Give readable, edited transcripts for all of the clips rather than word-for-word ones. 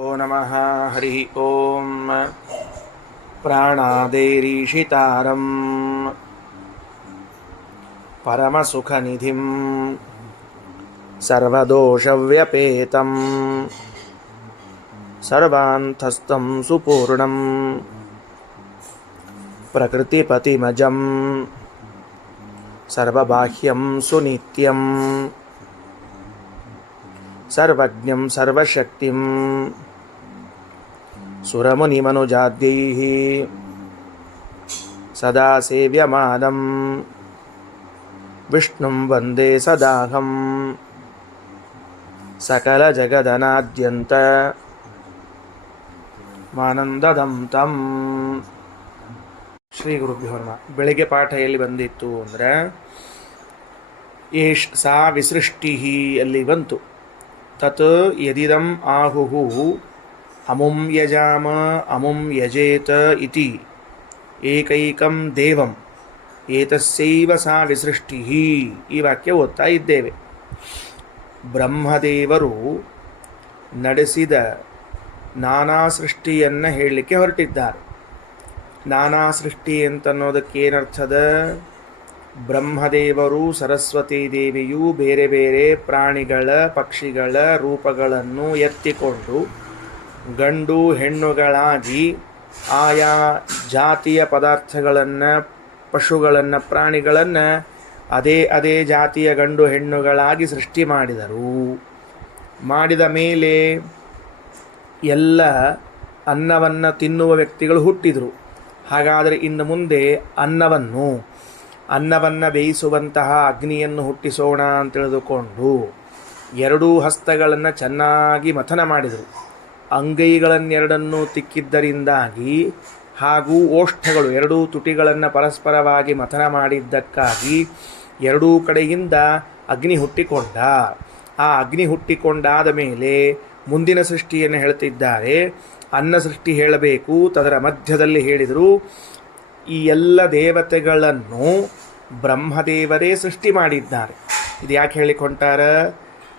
ಓ ನಮಃ ಹರಿ ಓಂ. ಪ್ರಾಣಾದೇರೀಶಿತಾರಂ ಪರಮಸುಖನಿಧಿಂ ಸರ್ವದೋಷವ್ಯಪೇತಂ ಸರ್ವಾಂತಸ್ಥಂ ಸುಪೂರ್ಣಂ ಪ್ರಕೃತಿಪತಿಮಜಂ ಸರ್ವಬಾಹ್ಯಂ ಸುನಿತ್ಯಂ ಸರ್ವಜ್ಞಂ ಸರ್ವಶಕ್ತಿಂ ಸುರಮುನಿಮನುಜಾದ್ಯೈಃ ಸದಾ ಸೇವ್ಯಮಾನಂ ವಿಷ್ಣುಂ ವಂದೇ ಸದಾಹಂ ಸಕಲಜಗದನಾದ್ಯಂತ ಮಾನಂದದಂ ತಂ. ಶ್ರೀ ಗುರುಭ್ಯೋ ನಮಃ. ಬೆಳಿಗ್ಗೆ ಪಾಠ ಎಲ್ಲಿ ಬಂದಿತ್ತು ಅಂದರೆ ಸಾ ವಿಸೃಷ್ಟಿ ಅಲ್ಲಿ ಬಂತು. ತತ್ ಯದಿದಂ ಆಹುಹು ಅಮುಂ ಯಜಾಮ ಅಮುಂ ಯಜೇತ ಇತಿ ಏಕೈಕಂ ದೇವಂ ಏತಸ್ಯೈವ ಸಾ ವಿಸೃಷ್ಟಿ. ಈ ವಾಕ್ಯ ಓದ್ತಾ ಇದ್ದೇವೆ. ಬ್ರಹ್ಮದೇವರು ನಡೆಸಿದ ನಾನಾ ಸೃಷ್ಟಿಯನ್ನು ಹೇಳಲಿಕ್ಕೆ ಹೊರಟಿದ್ದಾರೆ. ನಾನಾ ಸೃಷ್ಟಿ ಅಂತನ್ನೋದಕ್ಕೆ ಏನರ್ಥದ? ಬ್ರಹ್ಮದೇವರು ಸರಸ್ವತೀ ದೇವಿಯು ಬೇರೆ ಬೇರೆ ಪ್ರಾಣಿಗಳ ಪಕ್ಷಿಗಳ ರೂಪಗಳನ್ನು ಎತ್ತಿಕೊಂಡು ಗಂಡು ಹೆಣ್ಣುಗಳಾಗಿ ಆಯಾ ಜಾತಿಯ ಪದಾರ್ಥಗಳನ್ನು, ಪಶುಗಳನ್ನು, ಪ್ರಾಣಿಗಳನ್ನು ಅದೇ ಅದೇ ಜಾತಿಯ ಗಂಡು ಹೆಣ್ಣುಗಳಾಗಿ ಸೃಷ್ಟಿ ಮಾಡಿದರು. ಮಾಡಿದ ಮೇಲೆ ಎಲ್ಲ ಅನ್ನವನ್ನು ತಿನ್ನುವ ವ್ಯಕ್ತಿಗಳು ಹುಟ್ಟಿದರು. ಹಾಗಾದರೆ ಇನ್ನು ಮುಂದೆ ಅನ್ನವನ್ನು ಬೇಯಿಸುವಂತಹ ಅಗ್ನಿಯನ್ನು ಹುಟ್ಟಿಸೋಣ ಅಂತ ತಿಳಿದುಕೊಂಡು ಎರಡೂ ಹಸ್ತಗಳನ್ನು ಚೆನ್ನಾಗಿ ಮಥನ ಮಾಡಿದರು. ಅಂಗೈಗಳನ್ನೆರಡನ್ನು ತಿಕ್ಕಿದ್ದರಿಂದಾಗಿ ಹಾಗೂ ಓಷ್ಠಗಳು ಎರಡೂ ತುಟಿಗಳನ್ನು ಪರಸ್ಪರವಾಗಿ ಮಥನ ಮಾಡಿದ್ದಕ್ಕಾಗಿ ಎರಡೂ ಕಡೆಯಿಂದ ಅಗ್ನಿ ಹುಟ್ಟಿಕೊಂಡ. ಆ ಅಗ್ನಿ ಹುಟ್ಟಿಕೊಂಡಾದ ಮೇಲೆ ಮುಂದಿನ ಸೃಷ್ಟಿಯನ್ನು ಹೇಳ್ತಿದ್ದಾರೆ. ಅನ್ನ ಸೃಷ್ಟಿ ಹೇಳಬೇಕು. ತದರ ಮಧ್ಯದಲ್ಲಿ ಹೇಳಿದರು, ಈ ಎಲ್ಲ ದೇವತೆಗಳನ್ನು ಬ್ರಹ್ಮದೇವರೇ ಸೃಷ್ಟಿ ಮಾಡಿದ್ದಾರೆ. ಇದು ಯಾಕೆ ಹೇಳಿಕೊಳ್ತಾರ?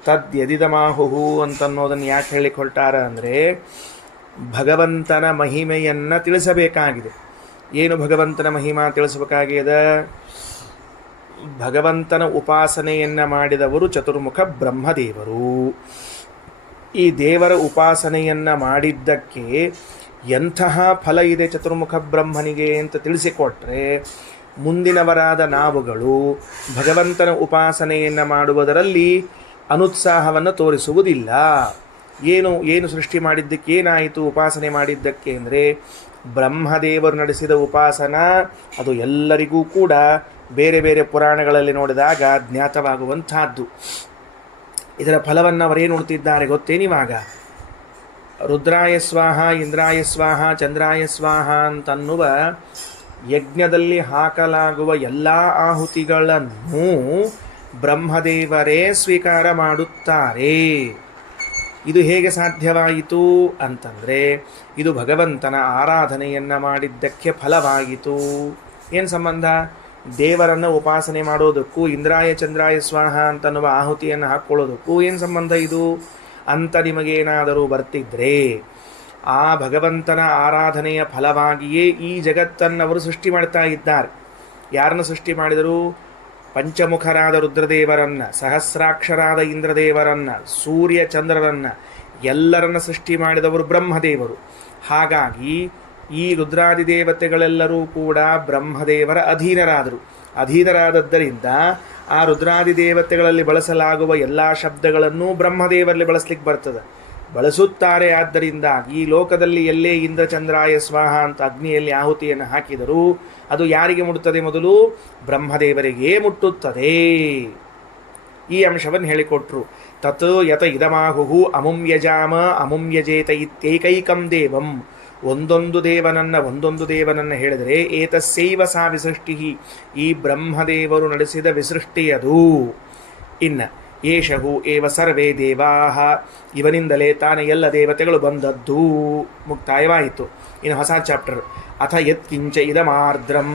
ತದ್ಯದಿದಮಾಹುಹು ಅಂತನ್ನೋದನ್ನು ಯಾಕೆ ಹೇಳಿಕೊಳ್ತಾರ ಅಂದರೆ ಭಗವಂತನ ಮಹಿಮೆಯನ್ನು ತಿಳಿಸಬೇಕಾಗಿದೆ. ಏನು ಭಗವಂತನ ಮಹಿಮಾ ತಿಳಿಸಬೇಕಾಗಿದೆ? ಭಗವಂತನ ಉಪಾಸನೆಯನ್ನು ಮಾಡಿದವರು ಚತುರ್ಮುಖ ಬ್ರಹ್ಮದೇವರು. ಈ ದೇವರ ಉಪಾಸನೆಯನ್ನು ಮಾಡಿದ್ದಕ್ಕೆ ಎಂತಹ ಫಲ ಇದೆ ಚತುರ್ಮುಖ ಬ್ರಹ್ಮನಿಗೆ ಅಂತ ತಿಳಿಸಿಕೊಟ್ರೆ ಮುಂದಿನವರಾದ ನಾವುಗಳು ಭಗವಂತನ ಉಪಾಸನೆಯನ್ನು ಮಾಡುವುದರಲ್ಲಿ ಅನುತ್ಸಾಹವನ್ನು ತೋರಿಸುವುದಿಲ್ಲ. ಏನು ಸೃಷ್ಟಿ ಮಾಡಿದ್ದಕ್ಕೆ ಏನಾಯಿತು? ಉಪಾಸನೆ ಮಾಡಿದ್ದಕ್ಕೆ ಅಂದರೆ ಬ್ರಹ್ಮದೇವರು ನಡೆಸಿದ ಉಪಾಸನ ಅದು ಎಲ್ಲರಿಗೂ ಕೂಡ ಬೇರೆ ಬೇರೆ ಪುರಾಣಗಳಲ್ಲಿ ನೋಡಿದಾಗ ಜ್ಞಾತವಾಗುವಂತಹದ್ದು. ಇದರ ಫಲವನ್ನು ಅವರೇನು ನೋಡ್ತಿದ್ದಾರೆ ಗೊತ್ತೇನಿವಾಗ? ರುದ್ರಾಯ ಸ್ವಾಹ, ಇಂದ್ರಾಯ ಸ್ವಾಹ, ಚಂದ್ರಾಯ ಸ್ವಾಹ ಅಂತನ್ನುವ ಯಜ್ಞದಲ್ಲಿ ಹಾಕಲಾಗುವ ಎಲ್ಲ ಆಹುತಿಗಳನ್ನು ಬ್ರಹ್ಮದೇವರೇ ಸ್ವೀಕಾರ ಮಾಡುತ್ತಾರೆ. ಇದು ಹೇಗೆ ಸಾಧ್ಯವಾಯಿತು ಅಂತಂದರೆ ಇದು ಭಗವಂತನ ಆರಾಧನೆಯನ್ನು ಮಾಡಿದ್ದಕ್ಕೆ ಫಲವಾಯಿತು. ಏನು ಸಂಬಂಧ? ದೇವರನ್ನು ಉಪಾಸನೆ ಮಾಡೋದಕ್ಕೂ ಇಂದ್ರಾಯ ಚಂದ್ರಾಯ ಸ್ವಾಹ ಅಂತನ್ನುವ ಆಹುತಿಯನ್ನು ಹಾಕ್ಕೊಳ್ಳೋದಕ್ಕೂ ಏನು ಸಂಬಂಧ ಇದು ಅಂತ ನಿಮಗೇನಾದರೂ ಬರ್ತಿದ್ರೆ ಆ ಭಗವಂತನ ಆರಾಧನೆಯ ಫಲವಾಗಿಯೇ ಈ ಜಗತ್ತನ್ನು ಅವರು ಸೃಷ್ಟಿ ಮಾಡ್ತಾ ಇದ್ದಾರೆ. ಯಾರನ್ನು ಸೃಷ್ಟಿ ಮಾಡಿದರು? ಪಂಚಮುಖರಾದ ರುದ್ರದೇವರನ್ನು, ಸಹಸ್ರಾಕ್ಷರಾದ ಇಂದ್ರದೇವರನ್ನು, ಸೂರ್ಯ ಚಂದ್ರರನ್ನು ಎಲ್ಲರನ್ನ ಸೃಷ್ಟಿ ಮಾಡಿದವರು ಬ್ರಹ್ಮದೇವರು. ಹಾಗಾಗಿ ಈ ರುದ್ರಾದಿ ದೇವತೆಗಳೆಲ್ಲರೂ ಕೂಡ ಬ್ರಹ್ಮದೇವರ ಅಧೀನರಾದದ್ದರಿಂದ ಆ ರುದ್ರಾದಿ ದೇವತೆಗಳಲ್ಲಿ ಬಳಸಲಾಗುವ ಎಲ್ಲ ಶಬ್ದಗಳನ್ನು ಬ್ರಹ್ಮದೇವರಲ್ಲಿ ಬಳಸಲಿಕ್ಕೆ ಬರ್ತದೆ, ಬಳಸುತ್ತಾರೆ. ಆದ್ದರಿಂದ ಈ ಲೋಕದಲ್ಲಿ ಎಲ್ಲೇ ಇಂದ್ರ ಚಂದ್ರಾಯ ಸ್ವಾಹ ಅಂತ ಅಗ್ನಿಯಲ್ಲಿ ಆಹುತಿಯನ್ನು ಹಾಕಿದರೂ ಅದು ಯಾರಿಗೆ ಮುಟ್ಟುತ್ತದೆ? ಮೊದಲು ಬ್ರಹ್ಮದೇವರಿಗೆ ಮುಟ್ಟುತ್ತದೆ. ಈ ಅಂಶವನ್ನು ಹೇಳಿಕೊಟ್ರು. ತತ್ ಯತ ಇದಮಾಹುಹು ಅಮುಂ ಯಜಾಮ ಅಮುಂ ಯಜೇತ ಇತ್ಯೈಕೈಕಂ ದೇವಂ. ಒಂದೊಂದು ದೇವನನ್ನು ಹೇಳಿದರೆ ಏತಸ್ಯೈವ ಸಾ ವಿಸೃಷ್ಟಿ, ಈ ಬ್ರಹ್ಮದೇವರು ನಡೆಸಿದ ವಿಸೃಷ್ಟಿಯದು. ಇನ್ನು ಏಷಹು ಏವ ಸರ್ವೇ ದೇವಾಹ, ಇವನಿಂದಲೇ ತಾನೇ ಎಲ್ಲ ದೇವತೆಗಳು ಬಂದದ್ದು. ಮುಕ್ತಾಯವಾಯಿತು. ಇನ್ನು ಹೊಸ ಚಾಪ್ಟರ್. ಅಥ ಯತ್ಕಿಂಚ ಇದಮಾರ್ದ್ರಂ,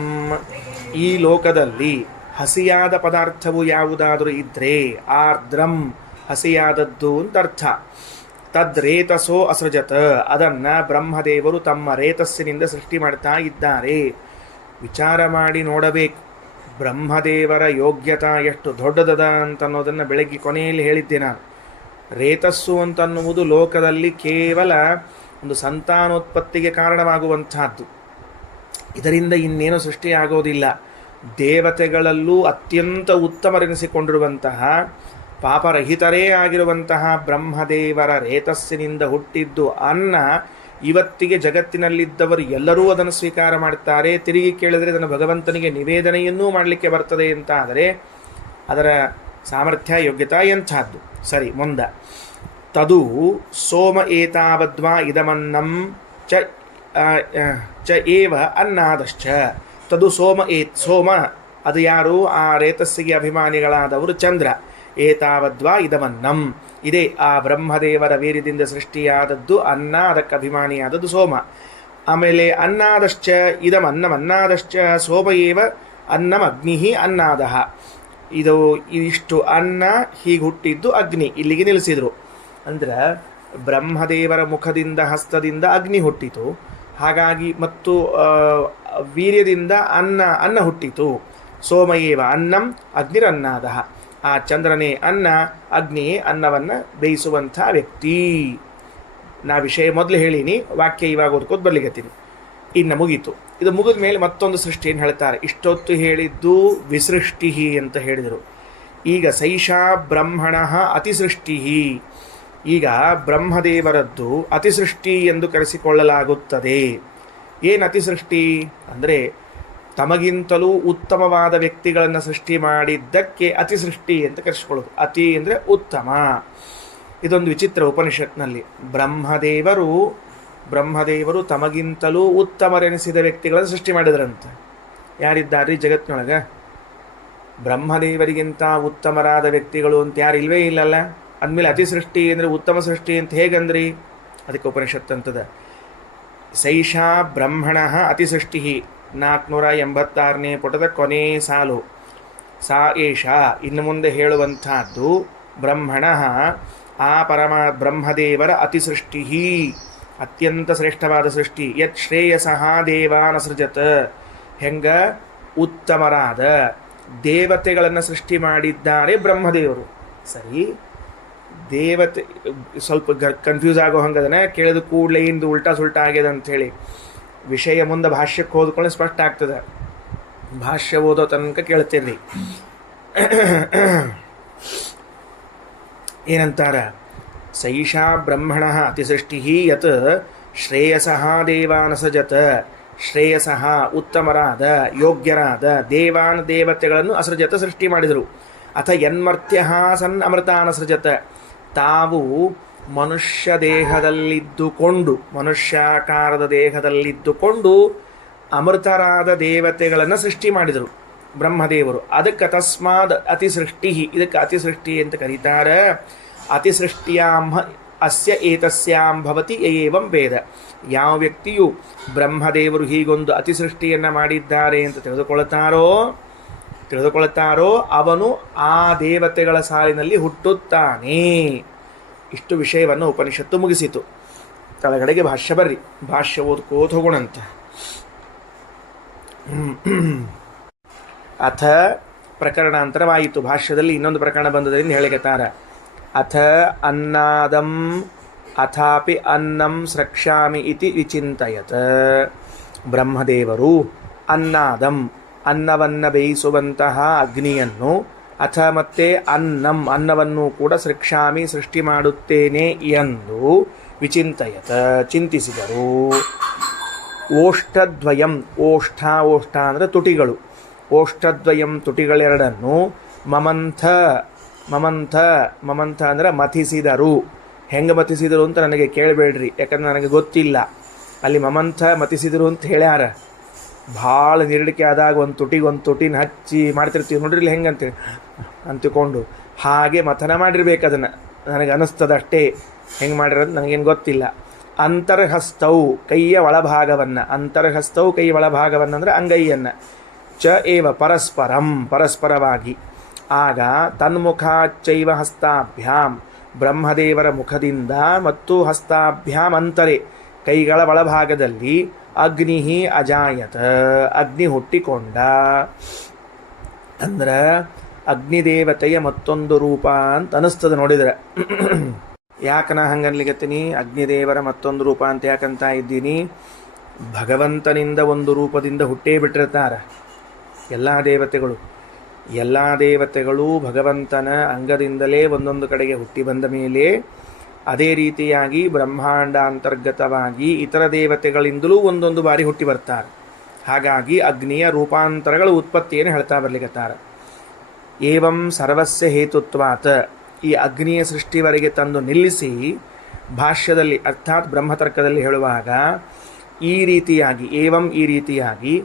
ಈ ಲೋಕದಲ್ಲಿ ಹಸಿಯಾದ ಪದಾರ್ಥವು ಯಾವುದಾದರೂ ಇದ್ದರೆ ಆರ್ದ್ರಂ ಹಸಿಯಾದದ್ದು ಅಂತ ಅರ್ಥ. ತದ್ ರೇತಸೋ ಅಸೃಜತ್, ಅದನ್ನು ಬ್ರಹ್ಮದೇವರು ತಮ್ಮ ರೇತಸ್ಸಿನಿಂದ ಸೃಷ್ಟಿ ಮಾಡ್ತಾ ಇದ್ದಾರೆ. ವಿಚಾರ ಮಾಡಿ ನೋಡಬೇಕು ಬ್ರಹ್ಮದೇವರ ಯೋಗ್ಯತಾ ಎಷ್ಟು ದೊಡ್ಡದದ ಅಂತನ್ನೋದನ್ನು ಬೆಳಗ್ಗೆ ಕೊನೆಯಲ್ಲಿ ಹೇಳಿದ್ದೆ ನಾನು. ರೇತಸ್ಸು ಅಂತನ್ನುವುದು ಲೋಕದಲ್ಲಿ ಕೇವಲ ಒಂದು ಸಂತಾನೋತ್ಪತ್ತಿಗೆ ಕಾರಣವಾಗುವಂತಹದ್ದು. ಇದರಿಂದ ಇನ್ನೇನು ಸೃಷ್ಟಿಯಾಗೋದಿಲ್ಲ. ದೇವತೆಗಳಲ್ಲೂ ಅತ್ಯಂತ ಉತ್ತಮರೆನಿಸಿಕೊಂಡಿರುವಂತಹ ಪಾಪರಹಿತರೇ ಆಗಿರುವಂತಹ ಬ್ರಹ್ಮದೇವರ ರೇತಸ್ಸಿನಿಂದ ಹುಟ್ಟಿದ್ದು ಅನ್ನ ಇವತ್ತಿಗೆ ಜಗತ್ತಿನಲ್ಲಿದ್ದವರು ಎಲ್ಲರೂ ಅದನ್ನು ಸ್ವೀಕಾರ ಮಾಡ್ತಾರೆ. ತಿರುಗಿ ಕೇಳಿದರೆ ಅದನ್ನು ಭಗವಂತನಿಗೆ ನಿವೇದನೆಯನ್ನೂ ಮಾಡಲಿಕ್ಕೆ ಬರ್ತದೆ ಅಂತ ಆದರೆ ಅದರ ಸಾಮರ್ಥ್ಯ ಯೋಗ್ಯತಾ ಎಂಥದ್ದು. ಸರಿ, ಮುಂದ ತದು ಸೋಮ ಏತಾವದ್ವಾ ಇದಮನ್ನಂ ಚ ಏವ ಅನ್ನಾದಶ್ಚ. ತದು ಸೋಮ ಅದು ಯಾರು? ಆ ರೇತಸ್ಸಿಗೆ ಅಭಿಮಾನಿಗಳಾದವರು ಚಂದ್ರ. ಏತಾವದ್ವಾ ಇದಮನ್ನಂ, ಇದೇ ಆ ಬ್ರಹ್ಮದೇವರ ವೀರ್ಯದಿಂದ ಸೃಷ್ಟಿಯಾದದ್ದು ಅನ್ನ, ಅದಕ್ಕೆ ಅಭಿಮಾನಿಯಾದದ್ದು ಸೋಮ. ಆಮೇಲೆ ಅನ್ನಾದಶ್ಚ ಇದಂ ಅನ್ನಂ ಅನ್ನಾದಶ್ಚ ಸೋಮ ಏವ ಅನ್ನಂ ಅಗ್ನಿ ಅನ್ನಾದಃ. ಇಷ್ಟು ಅನ್ನ ಹೀಗೆ ಹುಟ್ಟಿದ್ದು ಅಗ್ನಿ. ಇಲ್ಲಿಗೆ ನಿಲ್ಲಿಸಿದರು. ಅಂದ್ರೆ ಬ್ರಹ್ಮದೇವರ ಮುಖದಿಂದ ಹಸ್ತದಿಂದ ಅಗ್ನಿ ಹುಟ್ಟಿತು, ಹಾಗಾಗಿ ಮತ್ತು ವೀರ್ಯದಿಂದ ಅನ್ನ ಹುಟ್ಟಿತು. ಸೋಮಯೇವ ಅನ್ನಂ ಅಗ್ನಿರನ್ನಾದಃ. ಆ ಚಂದ್ರನೇ ಅನ್ನ, ಅಗ್ನಿಯೇ ಅನ್ನವನ್ನು ಬೇಯಿಸುವಂಥ ವ್ಯಕ್ತಿ. ನಾ ವಿಷಯ ಮೊದಲು ಹೇಳೀನಿ, ವಾಕ್ಯ ಇವಾಗ ಓದ್ಕೋದು ಬರ್ಲಿಕತ್ತೀನಿ. ಇನ್ನು ಮುಗೀತು. ಇದು ಮುಗಿದ ಮೇಲೆ ಮತ್ತೊಂದು ಸೃಷ್ಟಿಯನ್ನು ಹೇಳ್ತಾರೆ. ಇಷ್ಟೊತ್ತು ಹೇಳಿದ್ದು ವಿಸೃಷ್ಟಿ ಅಂತ ಹೇಳಿದರು. ಈಗ ಸೈಷಾ ಬ್ರಹ್ಮಣ ಅತಿಸೃಷ್ಟಿ. ಈಗ ಬ್ರಹ್ಮದೇವರದ್ದು ಅತಿಸೃಷ್ಟಿ ಎಂದು ಕರೆಸಿಕೊಳ್ಳಲಾಗುತ್ತದೆ. ಏನು ಅತಿಸೃಷ್ಟಿ ಅಂದರೆ ತಮಗಿಂತಲೂ ಉತ್ತಮವಾದ ವ್ಯಕ್ತಿಗಳನ್ನು ಸೃಷ್ಟಿ ಮಾಡಿದ್ದಕ್ಕೆ ಅತಿಸೃಷ್ಟಿ ಅಂತ ಕರೆಸಿಕೊಳ್ಳೋದು. ಅತಿ ಅಂದರೆ ಉತ್ತಮ. ಇದೊಂದು ವಿಚಿತ್ರ ಉಪನಿಷತ್ನಲ್ಲಿ. ಬ್ರಹ್ಮದೇವರು ತಮಗಿಂತಲೂ ಉತ್ತಮರೆನಿಸಿದ ವ್ಯಕ್ತಿಗಳನ್ನು ಸೃಷ್ಟಿ ಮಾಡಿದರಂತೆ. ಯಾರಿದ್ದಾರೆ ಜಗತ್ತಿನೊಳಗೆ? ಬ್ರಹ್ಮದೇವರಿಗಿಂತ ಉತ್ತಮರಾದ ವ್ಯಕ್ತಿಗಳು ಅಂತ ಯಾರು ಇಲ್ವೇ ಇಲ್ಲಲ್ಲ. ಅಂದಮೇಲೆ ಅತಿಸೃಷ್ಟಿ ಅಂದರೆ ಉತ್ತಮ ಸೃಷ್ಟಿ ಅಂತ ಹೇಗಂದ್ರಿ? ಅದಕ್ಕೆ ಉಪನಿಷತ್ ಅಂತದ. ಸೈಷಾ ಬ್ರಹ್ಮಣ ಅತಿಸೃಷ್ಟಿ 486ನೇ ಪುಟದ ಕೊನೆ ಸಾಲು. ಸಾ ಏಷ, ಇನ್ನು ಮುಂದೆ ಹೇಳುವಂತಹದ್ದು ಬ್ರಹ್ಮಣ, ಆ ಬ್ರಹ್ಮದೇವರ ಅತಿಸೃಷ್ಟಿ, ಅತ್ಯಂತ ಶ್ರೇಷ್ಠವಾದ ಸೃಷ್ಟಿ. ಯತ್ ಶ್ರೇಯಸಃ ದೇವಾನ್ ಅಸೃಜತ್, ಹೆಂಗ ಉತ್ತಮರಾದ ದೇವತೆಗಳನ್ನು ಸೃಷ್ಟಿ ಮಾಡಿದ್ದಾರೆ ಬ್ರಹ್ಮದೇವರು. ಸರಿ, ದೇವತೆ ಸ್ವಲ್ಪ ಕನ್ಫ್ಯೂಸ್ ಆಗೋ ಹಂಗದನೆ. ಕೇಳಿದ ಕೂಡಲೇ ಇಂದು ಉಲ್ಟಾ ಸುಲ್ಟಾ ಆಗ್ಯದ ಅಂಥೇಳಿ ವಿಷಯ ಮುಂದೆ ಭಾಷ್ಯಕ್ಕೆ ಹೋದ್ಕೊಳ್ಳಿ ಸ್ಪಷ್ಟ ಆಗ್ತದೆ. ಭಾಷ್ಯ ಓದೋ ತನಕ ಕೇಳ್ತೀರಿ. ಏನಂತಾರ? ಸೈಷಾ ಬ್ರಹ್ಮಣ ಅತಿಸೃಷ್ಟಿ ಯತ್ ಶ್ರೇಯಸಃ ದೇವಾನಸಜತ್. ಶ್ರೇಯಸಃ ಉತ್ತಮರಾದ ಯೋಗ್ಯರಾದ ದೇವತೆಗಳನ್ನು ಅಸೃಜತ ಸೃಷ್ಟಿ ಮಾಡಿದರು. ಅಥ ಯನ್ಮರ್ತ್ಯ ಸನ್ ಅಮೃತಾನಸೃಜತ್. ತಾವು ಮನುಷ್ಯ ದೇಹದಲ್ಲಿದ್ದುಕೊಂಡು, ಮನುಷ್ಯಾಕಾರದ ದೇಹದಲ್ಲಿದ್ದುಕೊಂಡು ಅಮೃತರಾದ ದೇವತೆಗಳನ್ನು ಸೃಷ್ಟಿ ಮಾಡಿದರು ಬ್ರಹ್ಮದೇವರು. ಅದಕ್ಕೆ ತಸ್ಮಾದ್ ಅತಿಸೃಷ್ಟಿ, ಇದಕ್ಕೆ ಅತಿಸೃಷ್ಟಿ ಅಂತ ಕರೀತಾರೆ. ಅತಿಸೃಷ್ಟಿಯಾಂ ಅಸ್ಯ ಏತಸ್ಯಾಂ ಭವತಿ ಏವಂ ವೇದ. ಯಾವ ವ್ಯಕ್ತಿಯು ಬ್ರಹ್ಮದೇವರು ಹೀಗೊಂದು ಅತಿಸೃಷ್ಟಿಯನ್ನು ಮಾಡಿದ್ದಾರೆ ಅಂತ ತಿಳಿದುಕೊಳ್ಳುತ್ತಾರೋ ಅವನು ಆ ದೇವತೆಗಳ ಸಾಲಿನಲ್ಲಿ ಹುಟ್ಟುತ್ತಾನೆ. ಇಷ್ಟು ವಿಷಯವನ್ನು ಉಪನಿಷತ್ತು ಮುಗಿಸಿತು. ಕೆಳಗಡೆಗೆ ಭಾಷ್ಯ ಬರ್ರಿ, ಭಾಷ್ಯ ಓದ್ಕೋತ ಹೋಗೋಣಂತ. ಅಥ ಪ್ರಕರಣಾಂತರವಾಯಿತು. ಭಾಷ್ಯದಲ್ಲಿ ಇನ್ನೊಂದು ಪ್ರಕರಣ ಬಂದದರಿಂದ ಹೇಳಿಕತ್ತಾರ. ಅಥ ಅನ್ನಾದಂ ಅಥಾಪಿ ಅನ್ನಂ ಸ್ರಕ್ಷ್ಯಾಮಿ ಇತಿ ವಿಚಿಂತಯತ್. ಬ್ರಹ್ಮದೇವರು ಅನ್ನಂ ಅನ್ನವನ್ನು ಬೇಯಿಸುವಂತಹ ಅಗ್ನಿಯನ್ನು, ಅಥ ಮತ್ತೆ ಅನ್ನವನ್ನು ಕೂಡ ಸೃಕ್ಷ್ಯಾಮಿ ಸೃಷ್ಟಿ ಮಾಡುತ್ತೇನೆ ಎಂದು ವಿಚಿಂತಯತ್ ಚಿಂತಿಸಿದರು. ಓಷ್ಠದ್ವಯಂ, ಓಷ್ಠ ಅಂದರೆ ತುಟಿಗಳು, ಓಷ್ಠದ್ವಯಂ ತುಟಿಗಳೆರಡನ್ನು ಮಮಂಥ ಅಂದರೆ ಮಥಿಸಿದರು. ಹೆಂಗೆ ಮಥಿಸಿದರು ಅಂತ ನನಗೆ ಕೇಳಬೇಡ್ರಿ, ಯಾಕಂದ್ರೆ ನನಗೆ ಗೊತ್ತಿಲ್ಲ. ಅಲ್ಲಿ ಮಥಿಸಿದರು ಅಂತ ಹೇಳ್ಯಾರ. ಭಾಳ ನೀರಿಡಿಕೆ ಆದಾಗ ಒಂದು ತುಟಿನ ಹಚ್ಚಿ ಮಾಡ್ತಿರ್ತೀವಿ ನೋಡ್ರಿ, ಇಲ್ಲಿ ಹೆಂಗೆ ಅಂತಿಕೊಂಡು ಹಾಗೆ ಮಥನ ಮಾಡಿರ್ಬೇಕು. ಅದನ್ನು ನನಗೆ ಅನ್ನಿಸ್ತದೆ ಅಷ್ಟೇ. ಹೆಂಗೆ ಮಾಡಿರೋದು ನನಗೇನು ಗೊತ್ತಿಲ್ಲ. ಅಂತರ್ಹಸ್ತವು ಕೈಯ ಒಳಭಾಗವನ್ನು, ಕೈಯ ಒಳಭಾಗವನ್ನು ಅಂದರೆ ಅಂಗೈಯನ್ನು, ಚ ಏವ ಪರಸ್ಪರವಾಗಿ. ಆಗ ತನ್ಮುಖಾಚ್ಚೈವ ಹಸ್ತಾಭ್ಯಾಂ ಬ್ರಹ್ಮದೇವರ ಮುಖದಿಂದ ಮತ್ತು ಹಸ್ತಾಭ್ಯಾಮಂತರೆ ಕೈಗಳ ಒಳಭಾಗದಲ್ಲಿ ಅಗ್ನಿ ಅಜಾಯತ, ಅಗ್ನಿ ಹುಟ್ಟಿಕೊಂಡ. ಅಂದ್ರೆ ಅಗ್ನಿದೇವತೆಯ ಮತ್ತೊಂದು ರೂಪ ಅಂತ ಅನಿಸ್ತದೆ ನೋಡಿದರೆ. ಯಾಕೆ ನಾ ಹಂಗನ್ಲಿಗತ್ತೀನಿ ಅಗ್ನಿದೇವರ ಮತ್ತೊಂದು ರೂಪ ಅಂತ ಯಾಕಂತ ಇದ್ದೀನಿ? ಭಗವಂತನಿಂದ ಒಂದು ರೂಪದಿಂದ ಹುಟ್ಟೇ ಬಿಟ್ಟಿರ್ತಾರೆ ಎಲ್ಲ ದೇವತೆಗಳು ಭಗವಂತನ ಅಂಗದಿಂದಲೇ ಒಂದೊಂದು ಕಡೆಗೆ ಹುಟ್ಟಿ ಬಂದ ಮೇಲೆ ಅದೇ ರೀತಿಯಾಗಿ ಬ್ರಹ್ಮಾಂಡ ಅಂತರ್ಗತವಾಗಿ ಇತರ ದೇವತೆಗಳಿಂದಲೂ ಒಂದೊಂದು ಬಾರಿ ಹುಟ್ಟಿ ಬರ್ತಾರೆ. ಹಾಗಾಗಿ ಅಗ್ನಿಯ ರೂಪಾಂತರಗಳ ಉತ್ಪತ್ತಿಯನ್ನು ಹೇಳ್ತಾ ಬರ್ಲಿಕತ್ತಾರೆ. ಏವಂ ಸರ್ವಸ್ಯ ಹೇತುತ್ವಾತ್, ಈ ಅಗ್ನಿಯ ಸೃಷ್ಟಿವರೆಗೆ ತಂದು ನಿಲ್ಲಿಸಿ ಭಾಷ್ಯದಲ್ಲಿ ಅರ್ಥಾತ್ ಬ್ರಹ್ಮತರ್ಕದಲ್ಲಿ ಹೇಳುವಾಗ ಈ ರೀತಿಯಾಗಿ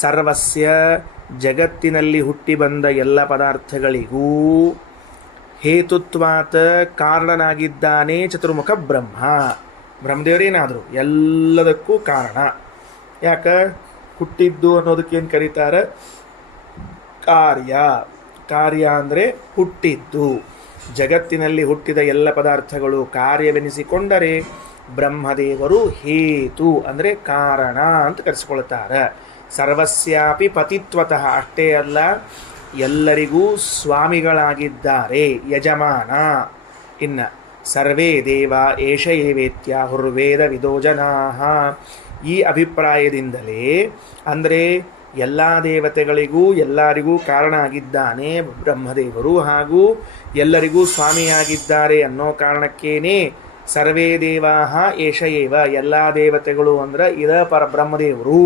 ಸರ್ವಸ್ಯ ಜಗತ್ತಿನಲ್ಲಿ ಹುಟ್ಟಿ ಬಂದ ಎಲ್ಲ ಪದಾರ್ಥಗಳಿಗೂ ಹೇತುತ್ವಾತ್ ಕಾರಣನಾಗಿದ್ದಾನೆ ಚತುರ್ಮುಖ ಬ್ರಹ್ಮ. ಬ್ರಹ್ಮದೇವರೇನಾದರೂ ಎಲ್ಲದಕ್ಕೂ ಕಾರಣ. ಯಾಕೆ ಹುಟ್ಟಿದ್ದು ಅನ್ನೋದಕ್ಕೇನು ಕರೀತಾರೆ? ಕಾರ್ಯ ಅಂದರೆ ಹುಟ್ಟಿದ್ದು. ಜಗತ್ತಿನಲ್ಲಿ ಹುಟ್ಟಿದ ಎಲ್ಲ ಪದಾರ್ಥಗಳು ಕಾರ್ಯವೆನಿಸಿಕೊಂಡರೆ ಬ್ರಹ್ಮದೇವರು ಹೇತು ಅಂದರೆ ಕಾರಣ ಅಂತ ಕರೆಸಿಕೊಳ್ತಾರೆ. ಸರ್ವಸ್ಯಾಪಿ ಪತಿತ್ವತಃ, ಅಷ್ಟೇ ಅಲ್ಲ ಎಲ್ಲರಿಗೂ ಸ್ವಾಮಿಗಳಾಗಿದ್ದಾರೆ, ಯಜಮಾನ. ಇನ್ನು ಸರ್ವೇ ದೇವ ಏಷ ಏವೇತ್ಯ ಹುರ್ವೇದ ವಿದೋ ಜನಾಃ, ಈ ಅಭಿಪ್ರಾಯದಿಂದಲೇ ಅಂದರೆ ಎಲ್ಲ ದೇವತೆಗಳಿಗೂ ಎಲ್ಲರಿಗೂ ಕಾರಣ ಆಗಿದ್ದಾನೆ ಬ್ರಹ್ಮದೇವರು, ಹಾಗೂ ಎಲ್ಲರಿಗೂ ಸ್ವಾಮಿಯಾಗಿದ್ದಾರೆ ಅನ್ನೋ ಕಾರಣಕ್ಕೇನೆ ಸರ್ವೇ ದೇವಾಃ ಏಷ ಏವ, ಎಲ್ಲ ದೇವತೆಗಳು ಅಂದ್ರೆ ಇದ ಬ್ರಹ್ಮದೇವರು.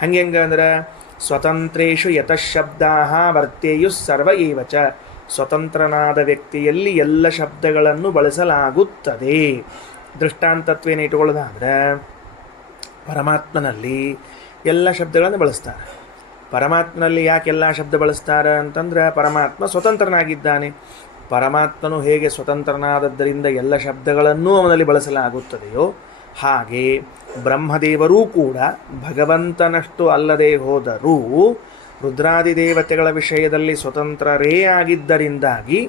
ಹಂಗೆಂಗಂದ್ರೆ ಸ್ವತಂತ್ರೇಷು ಯತಃಶಬ್ದಾಃ ವರ್ತೇಯು ಸರ್ವ ಏವ ಚ, ಸ್ವತಂತ್ರನಾದ ವ್ಯಕ್ತಿಯಲ್ಲಿ ಎಲ್ಲ ಶಬ್ದಗಳನ್ನು ಬಳಸಲಾಗುತ್ತದೆ. ದೃಷ್ಟಾಂತತ್ವೇನ ಇಟ್ಟುಕೊಳ್ಳೋದಾದ್ರೆ ಪರಮಾತ್ಮನಲ್ಲಿ ಎಲ್ಲ ಶಬ್ದಗಳನ್ನು ಬಳಸ್ತಾರೆ. ಪರಮಾತ್ಮನಲ್ಲಿ ಯಾಕೆಲ್ಲ ಶಬ್ದ ಬಳಸ್ತಾರೆ ಅಂತಂದ್ರೆ ಪರಮಾತ್ಮ ಸ್ವತಂತ್ರನಾಗಿದ್ದಾನೆ. ಪರಮಾತ್ಮನು ಹೇಗೆ ಸ್ವತಂತ್ರನಾದದ್ದರಿಂದ ಎಲ್ಲ ಶಬ್ದಗಳನ್ನೂ ಅವನಲ್ಲಿ ಬಳಸಲಾಗುತ್ತದೆಯೋ ಹಾಗೆ ಬ್ರಹ್ಮದೇವರೂ ಕೂಡ ಭಗವಂತನಷ್ಟು ಅಲ್ಲದೆ ಹೋದರೂ ರುದ್ರಾದಿ ದೇವತೆಗಳ ವಿಷಯದಲ್ಲಿ ಸ್ವತಂತ್ರರೇ ಆಗಿದ್ದರಿಂದಾಗಿ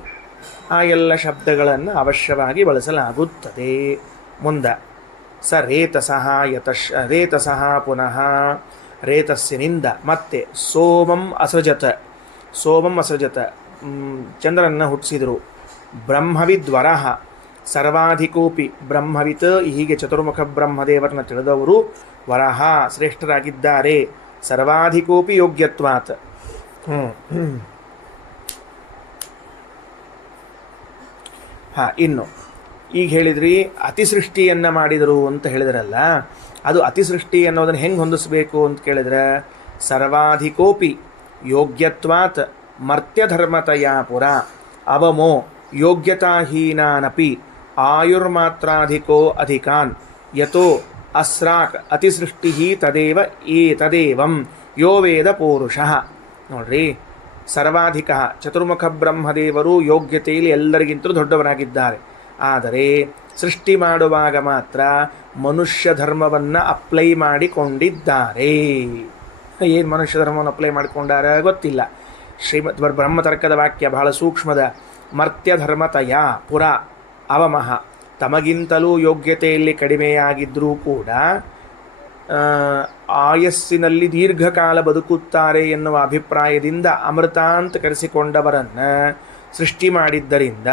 ಆ ಎಲ್ಲ ಶಬ್ದಗಳನ್ನು ಅವಶ್ಯವಾಗಿ ಬಳಸಲಾಗುತ್ತದೆ. ಮುಂದೆ ರೇತಸಃ ಪುನಃ ರೇತಸ್ಸಿನಿಂದ ಮತ್ತೆ ಸೋಮಂ ಅಸೃಜತ ಚಂದ್ರನ್ನ ಹುಟ್ಟಿಸಿದರು. ಬ್ರಹ್ಮವಿದ್ವರಃ ಸರ್ವಾಧಿಕೋಪಿ ಬ್ರಹ್ಮವಿತ್, ಹೀಗೆ ಚತುರ್ಮುಖ ಬ್ರಹ್ಮದೇವರನ್ನ ತಿಳಿದವರು ವರಹ ಶ್ರೇಷ್ಠರಾಗಿದ್ದಾರೆ. ಸರ್ವಾಧಿಕೋಪಿ ಯೋಗ್ಯತ್ವಾತ್. ಇನ್ನು ಈಗ ಹೇಳಿದ್ರಿ ಅತಿಸೃಷ್ಟಿಯನ್ನು ಮಾಡಿದರು ಅಂತ ಹೇಳಿದ್ರಲ್ಲ, ಅದು ಅತಿಸೃಷ್ಟಿ ಅನ್ನೋದನ್ನು ಹೆಂಗೆ ಹೊಂದಿಸ್ಬೇಕು ಅಂತ ಕೇಳಿದ್ರೆ ಸರ್ವಾಧಿಕೋಪಿ ಯೋಗ್ಯತ್ವಾತ್ ಮರ್ತ್ಯಧರ್ಮತಯ ಪುರ ಅವಮೋ ಯೋಗ್ಯತಾಹೀನಾನಪಿ ಆಯುರ್ಮಾತ್ರಾಧಿಕೋ ಅಧಿಕಾನ್ ಯತೋ ಅಸ್ರಾಕ್ ಅತಿಸೃಷ್ಟಿ ತದೇವಂ ಯೋ ವೇದ ಪೌರುಷಃ. ನೋಡ್ರಿ, ಸರ್ವಾಧಿಕ ಚತುರ್ಮುಖ ಬ್ರಹ್ಮದೇವರು ಯೋಗ್ಯತೆಯಲ್ಲಿ ಎಲ್ಲರಿಗಿಂತಲೂ ದೊಡ್ಡವರಾಗಿದ್ದಾರೆ. ಆದರೆ ಸೃಷ್ಟಿ ಮಾಡುವಾಗ ಮಾತ್ರ ಮನುಷ್ಯ ಧರ್ಮವನ್ನು ಅಪ್ಲೈ ಮಾಡಿಕೊಂಡಿದ್ದಾರೆ. ಏನು ಮನುಷ್ಯ ಧರ್ಮವನ್ನು ಅಪ್ಲೈ ಮಾಡಿಕೊಂಡಾರ ಗೊತ್ತಿಲ್ಲ. ಶ್ರೀಮದ್ ಬ್ರಹ್ಮತರ್ಕದ ವಾಕ್ಯ ಬಹಳ ಸೂಕ್ಷ್ಮದ. ಮರ್ತ್ಯಧರ್ಮತಯ ಪುರ ಅವಮಃ, ತಮಗಿಂತಲೂ ಯೋಗ್ಯತೆಯಲ್ಲಿ ಕಡಿಮೆಯಾಗಿದ್ದರೂ ಕೂಡ ಆಯಸ್ಸಿನಲ್ಲಿ ದೀರ್ಘಕಾಲ ಬದುಕುತ್ತಾರೆ ಎನ್ನುವ ಅಭಿಪ್ರಾಯದಿಂದ ಅಮೃತ ಅಂತ ಕರೆಸಿಕೊಂಡವರನ್ನು ಸೃಷ್ಟಿ ಮಾಡಿದ್ದರಿಂದ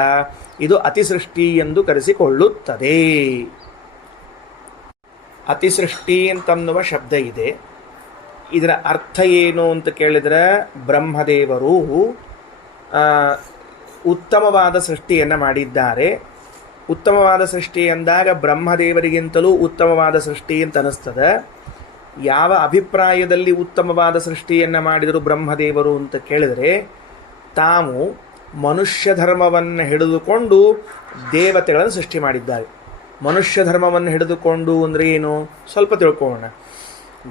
ಇದು ಅತಿಸೃಷ್ಟಿ ಎಂದು ಕರೆಸಿಕೊಳ್ಳುತ್ತದೆ. ಅತಿಸೃಷ್ಟಿ ಅಂತನ್ನುವ ಶಬ್ದ ಇದೆ. ಇದರ ಅರ್ಥ ಏನು ಅಂತ ಕೇಳಿದರೆ ಬ್ರಹ್ಮದೇವರು ಉತ್ತಮವಾದ ಸೃಷ್ಟಿಯನ್ನು ಮಾಡಿದ್ದಾರೆ. ಉತ್ತಮವಾದ ಸೃಷ್ಟಿ ಎಂದಾಗ ಬ್ರಹ್ಮದೇವರಿಗಿಂತಲೂ ಉತ್ತಮವಾದ ಸೃಷ್ಟಿ ಅಂತ ಅನ್ನಿಸ್ತದೆ. ಯಾವ ಅಭಿಪ್ರಾಯದಲ್ಲಿ ಉತ್ತಮವಾದ ಸೃಷ್ಟಿಯನ್ನು ಮಾಡಿದರು ಬ್ರಹ್ಮದೇವರು ಅಂತ ಕೇಳಿದರೆ, ತಾವು ಮನುಷ್ಯ ಧರ್ಮವನ್ನು ಹಿಡಿದುಕೊಂಡು ದೇವತೆಗಳನ್ನು ಸೃಷ್ಟಿ ಮಾಡಿದ್ದಾರೆ. ಮನುಷ್ಯ ಧರ್ಮವನ್ನು ಹಿಡಿದುಕೊಂಡು ಅಂದರೆ ಏನು ಸ್ವಲ್ಪ ತಿಳ್ಕೊಳ್ಳೋಣ.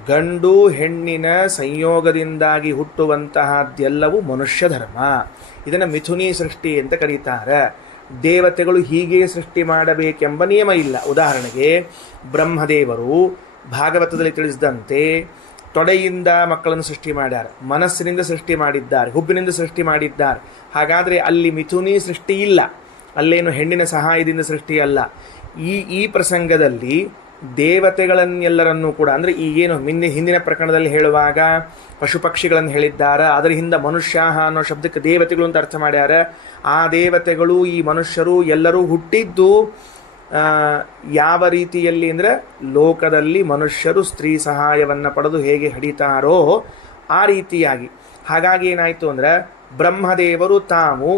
ಗಂಡು ಹೆಣ್ಣಿನ ಸಂಯೋಗದಿಂದಾಗಿ ಹುಟ್ಟುವಂತಹದ್ದೆಲ್ಲವೂ ಮನುಷ್ಯ ಧರ್ಮ. ಇದನ್ನು ಮಿಥುನಿ ಸೃಷ್ಟಿ ಅಂತ ಕರೀತಾರೆ. ದೇವತೆಗಳು ಹೀಗೆ ಸೃಷ್ಟಿ ಮಾಡಬೇಕೆಂಬ ನಿಯಮ ಇಲ್ಲ. ಉದಾಹರಣೆಗೆ ಬ್ರಹ್ಮದೇವರು ಭಾಗವತದಲ್ಲಿ ತಿಳಿಸಿದಂತೆ ತೊಡೆಯಿಂದ ಮಕ್ಕಳನ್ನು ಸೃಷ್ಟಿ ಮಾಡ್ಯಾರ, ಮನಸ್ಸಿನಿಂದ ಸೃಷ್ಟಿ ಮಾಡಿದ್ದಾರೆ, ಹುಬ್ಬಿನಿಂದ ಸೃಷ್ಟಿ ಮಾಡಿದ್ದಾರೆ. ಹಾಗಾದರೆ ಅಲ್ಲಿ ಮಿಥುನಿ ಸೃಷ್ಟಿ ಇಲ್ಲ. ಅಲ್ಲೇನು ಹೆಣ್ಣಿನ ಸಹಾಯದಿಂದ ಸೃಷ್ಟಿ ಅಲ್ಲ. ಈ ಪ್ರಸಂಗದಲ್ಲಿ ದೇವತೆಗಳನ್ನೆಲ್ಲರನ್ನೂ ಕೂಡ, ಅಂದರೆ ಈಗೇನು ಹಿಂದಿನ ಪ್ರಕರಣದಲ್ಲಿ ಹೇಳುವಾಗ ಪಶು ಪಕ್ಷಿಗಳನ್ನು ಹೇಳಿದ್ದಾರೆ, ಅದರ ಹಿಂದೆ ಮನುಷ್ಯ ಅನ್ನೋ ಶಬ್ದಕ್ಕೆ ದೇವತೆಗಳು ಅಂತ ಅರ್ಥ ಮಾಡ್ಯಾರ. ಆ ದೇವತೆಗಳು ಈ ಮನುಷ್ಯರು ಎಲ್ಲರೂ ಹುಟ್ಟಿದ್ದು ಯಾವ ರೀತಿಯಲ್ಲಿ ಅಂದರೆ, ಲೋಕದಲ್ಲಿ ಮನುಷ್ಯರು ಸ್ತ್ರೀ ಸಹಾಯವನ್ನು ಪಡೆದು ಹೇಗೆ ಹಡಿತಾರೋ ಆ ರೀತಿಯಾಗಿ. ಹಾಗಾಗಿ ಏನಾಯಿತು ಅಂದರೆ, ಬ್ರಹ್ಮದೇವರು ತಾವು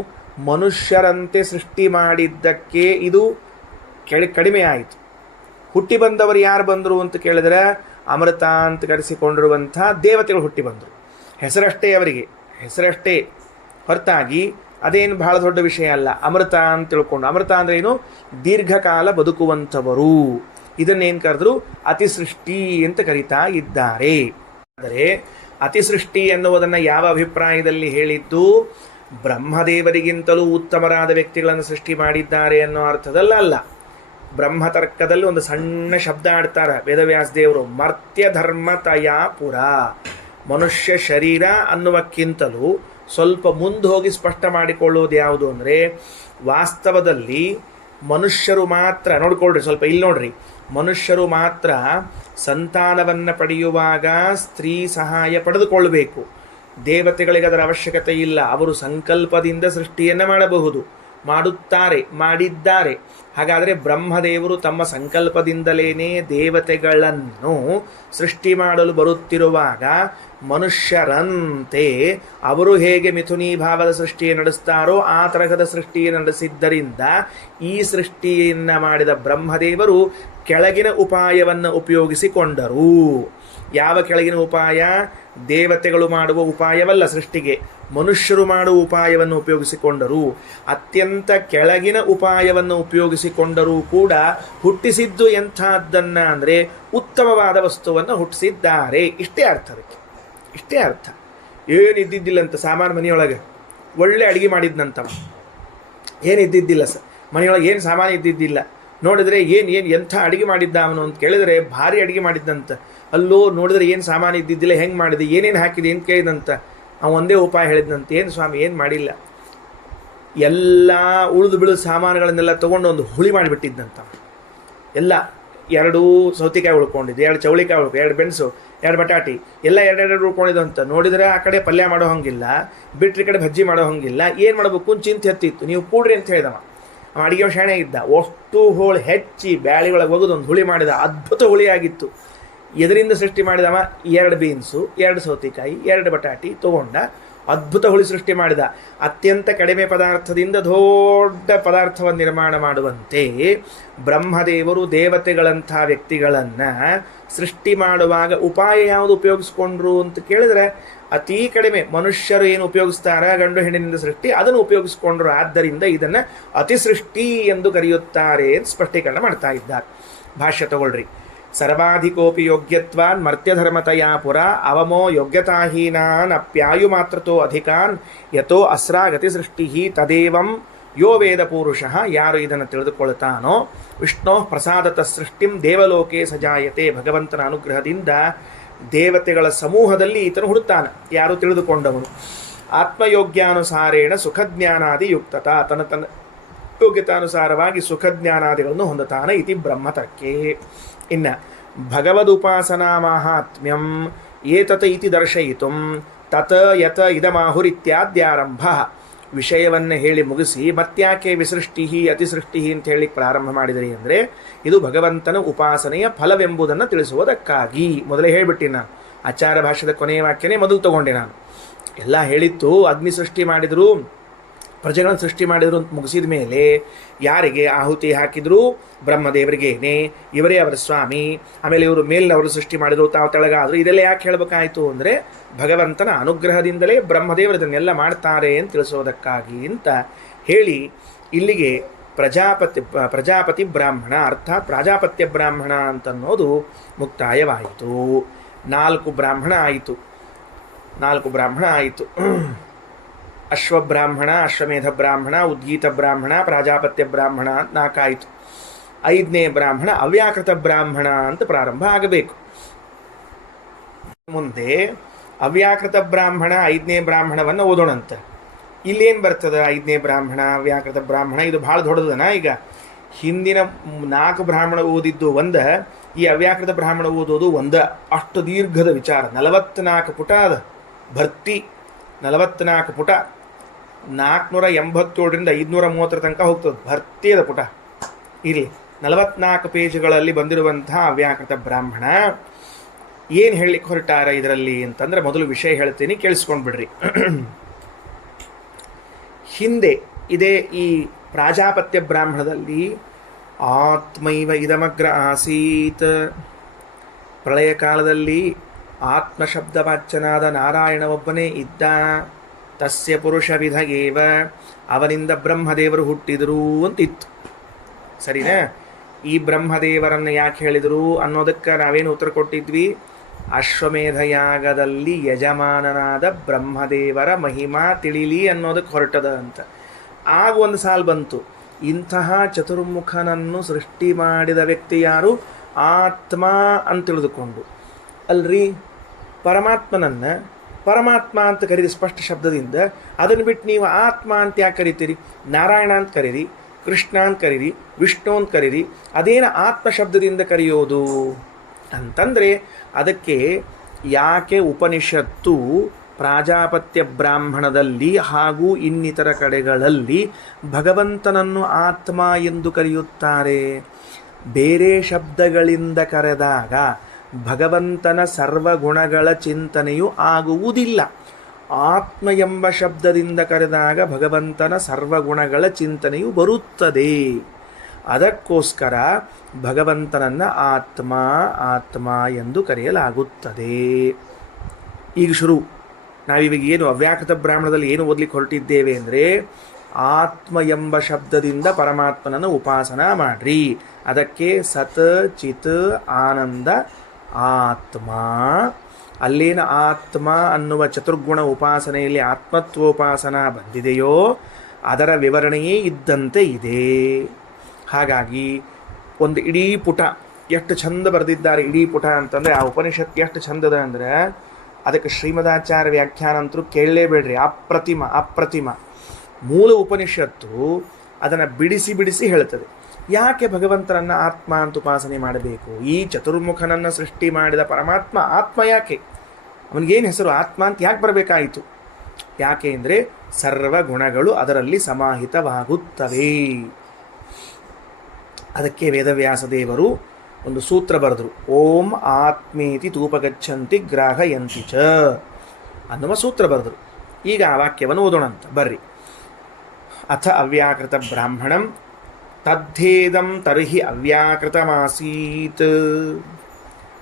ಮನುಷ್ಯರಂತೆ ಸೃಷ್ಟಿ ಮಾಡಿದ್ದಕ್ಕೆ ಇದು ಕಡಿಮೆ ಆಯಿತು. ಹುಟ್ಟಿ ಬಂದವರು ಯಾರು ಬಂದರು ಅಂತ ಕೇಳಿದ್ರೆ, ಅಮೃತ ಅಂತ ಕರೆಸಿಕೊಂಡಿರುವಂಥ ದೇವತೆಗಳು ಹುಟ್ಟಿ ಬಂದರು. ಹೆಸರಷ್ಟೇ ಅವರಿಗೆ, ಹೆಸರಷ್ಟೇ ಹೊರತಾಗಿ ಅದೇನು ಬಹಳ ದೊಡ್ಡ ವಿಷಯ ಅಲ್ಲ. ಅಮೃತ ಅಂತ ತಿಳ್ಕೊಂಡು, ಅಮೃತ ಅಂದರೆ ಏನು, ದೀರ್ಘಕಾಲ ಬದುಕುವಂಥವರು. ಇದನ್ನೇನು ಕರೆದ್ರು, ಅತಿಸೃಷ್ಟಿ ಅಂತ ಕರೀತಾ ಇದ್ದಾರೆ. ಆದರೆ ಅತಿಸೃಷ್ಟಿ ಎನ್ನುವುದನ್ನು ಯಾವ ಅಭಿಪ್ರಾಯದಲ್ಲಿ ಹೇಳಿದ್ದು, ಬ್ರಹ್ಮದೇವರಿಗಿಂತಲೂ ಉತ್ತಮರಾದ ವ್ಯಕ್ತಿಗಳನ್ನು ಸೃಷ್ಟಿ ಮಾಡಿದ್ದಾರೆ ಅನ್ನೋ ಅರ್ಥದಲ್ಲ ಅಲ್ಲ. ಬ್ರಹ್ಮತರ್ಕದಲ್ಲಿ ಒಂದು ಸಣ್ಣ ಶಬ್ದ ಆಡ್ತಾರೆ ವೇದವ್ಯಾಸ ದೇವರು, ಮರ್ತ್ಯ ಧರ್ಮತಯ ಪುರ. ಮನುಷ್ಯ ಶರೀರ ಅನ್ನುವಕ್ಕಿಂತಲೂ ಸ್ವಲ್ಪ ಮುಂದೆ ಹೋಗಿ ಸ್ಪಷ್ಟ ಮಾಡಿಕೊಳ್ಳುವುದು ಯಾವುದು ಅಂದರೆ, ವಾಸ್ತವದಲ್ಲಿ ಮನುಷ್ಯರು ಮಾತ್ರ, ನೋಡ್ಕೊಳ್ರಿ ಸ್ವಲ್ಪ ಇಲ್ಲಿ ನೋಡ್ರಿ, ಮನುಷ್ಯರು ಮಾತ್ರ ಸಂತಾನವನ್ನು ಪಡೆಯುವಾಗ ಸ್ತ್ರೀ ಸಹಾಯ ಪಡೆದುಕೊಳ್ಳಬೇಕು. ದೇವತೆಗಳಿಗೆ ಅದರ ಅವಶ್ಯಕತೆ ಇಲ್ಲ. ಅವರು ಸಂಕಲ್ಪದಿಂದ ಸೃಷ್ಟಿಯನ್ನು ಮಾಡಬಹುದು, ಮಾಡುತ್ತಾರೆ, ಮಾಡಿದ್ದಾರೆ. ಹಾಗಾದರೆ ಬ್ರಹ್ಮದೇವರು ತಮ್ಮ ಸಂಕಲ್ಪದಿಂದಲೇ ದೇವತೆಗಳನ್ನು ಸೃಷ್ಟಿ ಮಾಡಲು ಬರುತ್ತಿರುವಾಗ ಮನುಷ್ಯರಂತೆ ಅವರು ಹೇಗೆ ಮಿಥುನೀಭಾವದ ಸೃಷ್ಟಿಯನ್ನು ನಡೆಸ್ತಾರೋ ಆ ತರಹದ ಸೃಷ್ಟಿಯನ್ನು ನಡೆಸಿದ್ದರಿಂದ ಈ ಸೃಷ್ಟಿಯನ್ನು ಮಾಡಿದ ಬ್ರಹ್ಮದೇವರು ಕೆಳಗಿನ ಉಪಾಯವನ್ನು ಉಪಯೋಗಿಸಿಕೊಂಡರು. ಯಾವ ಕೆಳಗಿನ ಉಪಾಯ? ದೇವತೆಗಳು ಮಾಡುವ ಉಪಾಯವಲ್ಲ ಸೃಷ್ಟಿಗೆ, ಮನುಷ್ಯರು ಮಾಡುವ ಉಪಾಯವನ್ನು ಉಪಯೋಗಿಸಿಕೊಂಡರು. ಅತ್ಯಂತ ಕೆಳಗಿನ ಉಪಾಯವನ್ನು ಉಪಯೋಗಿಸಿಕೊಂಡರೂ ಕೂಡ ಹುಟ್ಟಿಸಿದ್ದು ಎಂಥದ್ದನ್ನು ಅಂದರೆ ಉತ್ತಮವಾದ ವಸ್ತುವನ್ನು ಹುಟ್ಟಿಸಿದ್ದಾರೆ. ಇಷ್ಟೇ ಅರ್ಥ ಅದಕ್ಕೆ, ಇಷ್ಟೇ ಅರ್ಥ. ಏನಿದ್ದಿದ್ದಿಲ್ಲಂತ ಸಾಮಾನ್ಯ ಮನೆಯೊಳಗೆ ಒಳ್ಳೆ ಅಡುಗೆ ಮಾಡಿದ್ನಂತವ, ಏನಿದ್ದಿದ್ದಿಲ್ಲ ಮನೆಯೊಳಗೆ ಏನು ಸಾಮಾನು ಇದ್ದಿದ್ದಿಲ್ಲ. ನೋಡಿದ್ರೆ ಎಂಥ ಅಡುಗೆ ಮಾಡಿದ್ದ ಅವನು ಅಂತ ಕೇಳಿದರೆ ಭಾರಿ ಅಡುಗೆ ಮಾಡಿದ್ದಂತ. ಅಲ್ಲೋ ನೋಡಿದ್ರೆ ಏನು ಸಾಮಾನು ಇದ್ದಿದ್ದಿಲ್ಲ, ಹೆಂಗೆ ಮಾಡಿದೆ, ಏನೇನು ಹಾಕಿದೆ ಅಂತ ಕೇಳಿದಂತ. ಅವನು ಒಂದೇ ಉಪಾಯ ಹೇಳಿದ್ನಂತ, ಏನು ಸ್ವಾಮಿ ಏನು ಮಾಡಿಲ್ಲ, ಎಲ್ಲ ಉಳಿದು ಬೀಳಿದ ಸಾಮಾನುಗಳನ್ನೆಲ್ಲ ತೊಗೊಂಡು ಒಂದು ಹುಳಿ ಮಾಡಿಬಿಟ್ಟಿದ್ದಂತ. ಎಲ್ಲ 2 ಸೌತೆಕಾಯಿ ಉಳ್ಕೊಂಡಿದ್ದು, 2 ಚೌಳಿಕಾಯಿ ಉಳ್ಕೊಂಡು, 2 ಬೆಣಸು, 2 ಬಟಾಟಿ ಎಲ್ಲ 2 ಉಳ್ಕೊಂಡಿದ್ದು ಅಂತ. ನೋಡಿದರೆ ಆ ಕಡೆ ಪಲ್ಯ ಮಾಡೋ ಹಂಗಿಲ್ಲ, ಬಿಟ್ರಿ ಕಡೆ ಭಜ್ಜಿ ಮಾಡೋ ಹಂಗಿಲ್ಲ. ಏನು ಮಾಡಬೇಕು ಅಂತ ಚಿಂತೆ ಹತ್ತಿತ್ತು. ನೀವು ಕೂಡ್ರಿ ಅಂತ ಹೇಳಿದವ. ಅಡುಗೆ ಶಾಣೆ ಇದ್ದ, ಅಷ್ಟು ಹೋಳು ಹೆಚ್ಚಿ ಬ್ಯಾಳಿ ಒಳಗೆ ಹೋಗೋದು ಒಂದು ಹುಳಿ ಮಾಡಿದ. ಅದ್ಭುತ ಹುಳಿ ಆಗಿತ್ತು. ಎದರಿಂದ ಸೃಷ್ಟಿ ಮಾಡಿದವ? 2 ಬೀನ್ಸು, 2 ಸೌತೆಕಾಯಿ, 2 ಬಟಾಟಿ ತೊಗೊಂಡ ಅದ್ಭುತ ಹುಳಿ ಸೃಷ್ಟಿ ಮಾಡಿದ. ಅತ್ಯಂತ ಕಡಿಮೆ ಪದಾರ್ಥದಿಂದ ದೊಡ್ಡ ಪದಾರ್ಥವನ್ನು ನಿರ್ಮಾಣ ಮಾಡುವಂತೆ ಬ್ರಹ್ಮದೇವರು ದೇವತೆಗಳಂಥ ವ್ಯಕ್ತಿಗಳನ್ನು ಸೃಷ್ಟಿ ಮಾಡುವಾಗ ಉಪಾಯ ಯಾವುದು ಉಪಯೋಗಿಸ್ಕೊಂಡ್ರು ಅಂತ ಕೇಳಿದರೆ, ಅತೀ ಕಡಿಮೆ ಮನುಷ್ಯರು ಏನು ಉಪಯೋಗಿಸ್ತಾರ ಗಂಡು ಹೆಣ್ಣಿನಿಂದ ಸೃಷ್ಟಿ, ಅದನ್ನು ಉಪಯೋಗಿಸ್ಕೊಂಡ್ರು. ಆದ್ದರಿಂದ ಇದನ್ನು ಅತಿಸೃಷ್ಟಿ ಎಂದು ಕರೆಯುತ್ತಾರೆ ಅಂತ ಸ್ಪಷ್ಟೀಕರಣ ಮಾಡ್ತಾ ಇದ್ದಾರೆ. ಭಾಷ್ಯ ತಗೊಳ್ರಿ. ಸರ್ವಾಧಿಕೋಪಿ ಯೋಗ್ಯತ್ವಾನ್ ಮರ್ತ್ಯಧರ್ಮತಯಾ ಪುರ ಅವಮೋ ಯೋಗ್ಯತಾಹೀನಾನ್ ಅಪ್ಯಾಯು ಮಾತ್ರತೋ ಅಧಿಕಾನ್ ಯಥೋ ಅಸ್ರಾಗತಿ ಸೃಷ್ಟಿ ತದೇವಂ ಯೋ ವೇದ ಪುರುಷಃ. ಯಾರು ಇದನ್ನು ತಿಳಿದುಕೊಳ್ತಾನೋ ವಿಷ್ಣೋ ಪ್ರಸಾದತ ಸೃಷ್ಟಿಂ ದೇವಲೋಕೆ ಸಜಾಯತೆ. ಭಗವಂತನ ಅನುಗ್ರಹದಿಂದ ದೇವತೆಗಳ ಸಮೂಹದಲ್ಲಿ ಈತನು ಹುಡುತ್ತಾನೆ. ಯಾರು ತಿಳಿದುಕೊಂಡವನು ಆತ್ಮಯೋಗ್ಯಾನುಸಾರೇಣ ಸುಖಜ್ಞಾನಾದಿ ಯುಕ್ತತ, ತನ್ನ ಯೋಗ್ಯತಾನುಸಾರವಾಗಿ ಸುಖಜ್ಞಾನಾದಿಗಳನ್ನು ಹೊಂದುತ್ತಾನೆ. ಇತಿ ಬ್ರಹ್ಮತರ್ಕೆ. ಇನ್ನು ಭಗವದುಪಾಸನಾ ಮಾಹಾತ್ಮ್ಯಂ ಏತತ ಇತಿ ದರ್ಶಯಿತು ತತ ಯತ ಇದಮಾಹುರಿತ್ಯಾದ್ಯಾರಂಭ. ವಿಷಯವನ್ನು ಹೇಳಿ ಮುಗಿಸಿ ಮತ್ಯಾಕೆ ವಿಸೃಷ್ಟಿ ಅತಿಸೃಷ್ಟಿ ಅಂತ ಹೇಳಿ ಪ್ರಾರಂಭ ಮಾಡಿದರಿ ಅಂದರೆ, ಇದು ಭಗವಂತನ ಉಪಾಸನೆಯ ಫಲವೆಂಬುದನ್ನು ತಿಳಿಸುವುದಕ್ಕಾಗಿ. ಮೊದಲೇ ಹೇಳಿಬಿಟ್ಟಿನ ಆಚಾರ ಭಾಷೆದ ಕೊನೆಯ ವಾಕ್ಯನೇ ಮೊದಲು ತಗೊಂಡೆ ನಾನು. ಎಲ್ಲ ಹೇಳಿತ್ತು, ಅಗ್ನಿ ಸೃಷ್ಟಿ ಮಾಡಿದರು, ಪ್ರಜೆಗಳನ್ನು ಸೃಷ್ಟಿ ಮಾಡಿದರು ಅಂತ ಮುಗಿಸಿದ ಮೇಲೆ ಯಾರಿಗೆ ಆಹುತಿ ಹಾಕಿದ್ರು? ಬ್ರಹ್ಮದೇವರಿಗೇನೆ. ಇವರೇ ಅವರ ಸ್ವಾಮಿ. ಆಮೇಲೆ ಇವರು ಮೇಲಿನವರು ಸೃಷ್ಟಿ ಮಾಡಿದರು, ತಾವು ತೆಳಗಾದರು. ಇದೆಲ್ಲ ಯಾಕೆ ಹೇಳಬೇಕಾಯಿತು ಅಂದರೆ, ಭಗವಂತನ ಅನುಗ್ರಹದಿಂದಲೇ ಬ್ರಹ್ಮದೇವರು ಇದನ್ನೆಲ್ಲ ಮಾಡ್ತಾರೆ ಅಂತ ತಿಳಿಸೋದಕ್ಕಾಗಿ ಅಂತ ಹೇಳಿ ಇಲ್ಲಿಗೆ ಪ್ರಜಾಪತಿ ಬ್ರಾಹ್ಮಣ ಅರ್ಥಾತ್ ಪ್ರಾಜಾಪತ್ಯ ಬ್ರಾಹ್ಮಣ ಅಂತನ್ನೋದು ಮುಕ್ತಾಯವಾಯಿತು. 4 ಬ್ರಾಹ್ಮಣ ಆಯಿತು. 4 ಬ್ರಾಹ್ಮಣ ಆಯಿತು. ಅಶ್ವಬ್ರಾಹ್ಮಣ, ಅಶ್ವಮೇಧ ಬ್ರಾಹ್ಮಣ, ಉದ್ಗೀತ ಬ್ರಾಹ್ಮಣ, ಪ್ರಾಜಾಪತ್ಯ ಬ್ರಾಹ್ಮಣ ಅಂತ 4 ಆಯಿತು. 5ನೇ ಬ್ರಾಹ್ಮಣ ಅವ್ಯಾಕೃತ ಬ್ರಾಹ್ಮಣ ಅಂತ ಪ್ರಾರಂಭ ಆಗಬೇಕು. ಮುಂದೆ ಅವ್ಯಾಕೃತ ಬ್ರಾಹ್ಮಣ 5ನೇ ಬ್ರಾಹ್ಮಣವನ್ನು ಓದೋಣಂತೆ. ಇಲ್ಲೇನು ಬರ್ತದೆ? 5ನೇ ಬ್ರಾಹ್ಮಣ, ವ್ಯಾಕೃತ ಬ್ರಾಹ್ಮಣ, ಇದು ಭಾಳ ದೊಡ್ಡದನ. ಈಗ ಹಿಂದಿನ 4 ಬ್ರಾಹ್ಮಣ ಓದಿದ್ದು ಒಂದ, ಈ ಅವ್ಯಾಕೃತ ಬ್ರಾಹ್ಮಣ ಓದೋದು ಒಂದ. ಅಷ್ಟು ದೀರ್ಘದ ವಿಚಾರ, 44 ಪುಟ ಅದ ಭರ್ತಿ. 44 ಪುಟ, 487ರಿಂದ 530 ತನಕ ಹೋಗ್ತದೆ, ಭರ್ತಿ ಅದ ಪುಟ. ಇರಲಿ, 44 ಪೇಜ್ಗಳಲ್ಲಿ ಬಂದಿರುವಂತಹ ಅವ್ಯಾಕೃತ ಬ್ರಾಹ್ಮಣ ಏನು ಹೇಳಲಿಕ್ಕೆ ಹೊರಟಾರ ಇದರಲ್ಲಿ ಅಂತಂದ್ರೆ, ಮೊದಲು ವಿಷಯ ಹೇಳ್ತೀನಿ, ಕೇಳಿಸ್ಕೊಂಡು ಬಿಡ್ರಿ. ಹಿಂದೆ ಇದೇ ಈ ಪ್ರಾಜಾಪತ್ಯ ಬ್ರಾಹ್ಮಣದಲ್ಲಿ ಆತ್ಮೈವ ಇದಮಗ್ರ ಆಸೀತ್, ಪ್ರಳಯ ಕಾಲದಲ್ಲಿ ಆತ್ಮಶಬ್ದವಾಚ್ಯನಾದ ನಾರಾಯಣ ಒಬ್ಬನೇ ಇದ್ದ. ತಸ್ಯ ಪುರುಷ ವಿಧಗೇವ, ಅವನಿಂದ ಬ್ರಹ್ಮದೇವರು ಹುಟ್ಟಿದರು ಅಂತಿತ್ತು. ಸರಿನಾ? ಈ ಬ್ರಹ್ಮದೇವರನ್ನು ಯಾಕೆ ಹೇಳಿದರು ಅನ್ನೋದಕ್ಕೆ ನಾವೇನು ಉತ್ತರ ಕೊಟ್ಟಿದ್ವಿ? ಅಶ್ವಮೇಧಯಾಗದಲ್ಲಿ ಯಜಮಾನನಾದ ಬ್ರಹ್ಮದೇವರ ಮಹಿಮಾ ತಿಳಿಲಿ ಅನ್ನೋದಕ್ಕೆ ಹೊರಟದ ಅಂತ. ಆಗ ಒಂದು ಸಾಲು ಬಂತು, ಇಂತಹ ಚತುರ್ಮುಖನನ್ನು ಸೃಷ್ಟಿ ಮಾಡಿದ ವ್ಯಕ್ತಿ ಯಾರು? ಆತ್ಮ ಅಂತ ತಿಳಿದುಕೊಂಡು. ಅಲ್ರಿ, ಪರಮಾತ್ಮನನ್ನು ಪರಮಾತ್ಮ ಅಂತ ಕರೀರಿ ಸ್ಪಷ್ಟ ಶಬ್ದದಿಂದ. ಅದನ್ನು ಬಿಟ್ಟು ನೀವು ಆತ್ಮ ಅಂತ ಯಾಕೆ ಕರಿತೀರಿ? ನಾರಾಯಣ ಅಂತ ಕರೀರಿ, ಕೃಷ್ಣ ಅಂತ ಕರೀರಿ, ವಿಷ್ಣು ಅಂತ ಕರೀರಿ, ಅದೇನು ಆತ್ಮ ಶಬ್ದದಿಂದ ಕರೆಯೋದು ಅಂತಂದರೆ, ಅದಕ್ಕೆ ಯಾಕೆ ಉಪನಿಷತ್ತು ಪ್ರಾಜಾಪತ್ಯ ಬ್ರಾಹ್ಮಣದಲ್ಲಿ ಹಾಗೂ ಇನ್ನಿತರ ಕಡೆಗಳಲ್ಲಿ ಭಗವಂತನನ್ನು ಆತ್ಮ ಎಂದು ಕರೆಯುತ್ತಾರೆ? ಬೇರೆ ಶಬ್ದಗಳಿಂದ ಕರೆದಾಗ ಭಗವಂತನ ಸರ್ವಗುಣಗಳ ಚಿಂತನೆಯು ಆಗುವುದಿಲ್ಲ. ಆತ್ಮ ಎಂಬ ಶಬ್ದದಿಂದ ಕರೆದಾಗ ಭಗವಂತನ ಸರ್ವಗುಣಗಳ ಚಿಂತನೆಯು ಬರುತ್ತದೆ. ಅದಕ್ಕೋಸ್ಕರ ಭಗವಂತನನ್ನು ಆತ್ಮ ಆತ್ಮ ಎಂದು ಕರೆಯಲಾಗುತ್ತದೆ. ಈಗ ಶುರು. ನಾವಿವಾಗ ಏನು ಅವ್ಯಾಕೃತ ಬ್ರಾಹ್ಮಣದಲ್ಲಿ ಏನು ಓದಲಿಕ್ಕೆ ಹೊರಟಿದ್ದೇವೆ ಅಂದರೆ, ಆತ್ಮ ಎಂಬ ಶಬ್ದದಿಂದ ಪರಮಾತ್ಮನನ್ನು ಉಪಾಸನ ಮಾಡ್ರಿ. ಅದಕ್ಕೆ ಸತ್ ಚಿತ್ ಆನಂದ ಆತ್ಮ. ಅಲ್ಲೇನ ಆತ್ಮ ಅನ್ನುವ ಚತುರ್ಗುಣ ಉಪಾಸನೆಯಲ್ಲಿ ಆತ್ಮತ್ವೋಪಾಸನ ಬಂದಿದೆಯೋ ಅದರ ವಿವರಣೆಯೇ ಇದ್ದಂತೆ ಇದೆ. ಹಾಗಾಗಿ ಒಂದು ಇಡೀ ಪುಟ ಎಷ್ಟು ಚಂದ ಬರೆದಿದ್ದಾರೆ. ಇಡೀ ಪುಟ ಅಂತಂದರೆ ಆ ಉಪನಿಷತ್ತು ಎಷ್ಟು ಚಂದದ ಅಂದರೆ, ಅದಕ್ಕೆ ಶ್ರೀಮದಾಚಾರ್ಯ ವ್ಯಾಖ್ಯಾನ ಅಂತರೂ ಕೇಳಲೇಬೇಡ್ರಿ. ಅಪ್ರತಿಮ ಅಪ್ರತಿಮ. ಮೂಲ ಉಪನಿಷತ್ತು ಅದನ್ನು ಬಿಡಿಸಿ ಬಿಡಿಸಿ ಹೇಳ್ತದೆ. ಯಾಕೆ ಭಗವಂತನನ್ನು ಆತ್ಮ ಅಂತ ಉಪಾಸನೆ ಮಾಡಬೇಕು? ಈ ಚತುರ್ಮುಖನನ್ನು ಸೃಷ್ಟಿ ಮಾಡಿದ ಪರಮಾತ್ಮ ಆತ್ಮ ಯಾಕೆ? ಅವನಿಗೇನು ಹೆಸರು ಆತ್ಮ ಅಂತ ಯಾಕೆ ಬರಬೇಕಾಯಿತು? ಯಾಕೆ ಅಂದರೆ ಸರ್ವ ಗುಣಗಳು ಅದರಲ್ಲಿ ಸಮಾಹಿತವಾಗುತ್ತವೆ. ಅದಕ್ಕೆ ವೇದವ್ಯಾಸ ದೇವರು ಒಂದು ಸೂತ್ರ ಬರೆದರು, ಓಂ ಆತ್ಮೇತಿ ತೂಪಗಚ್ಚಂತಿ ಗ್ರಾಹಯಂತಿ ಚ ಅನ್ನುವ ಸೂತ್ರ ಬರೆದರು. ಈಗ ಆ ವಾಕ್ಯವನ್ನು ಓದೋಣಂತ ಬರ್ರಿ. ಅಥ ಅವ್ಯಾಕೃತ ಬ್ರಾಹ್ಮಣಂ ತದ್ಧೇದಂ ತರ್ಹಿ ಅವ್ಯಾಕೃತಮಾಸೀತ್.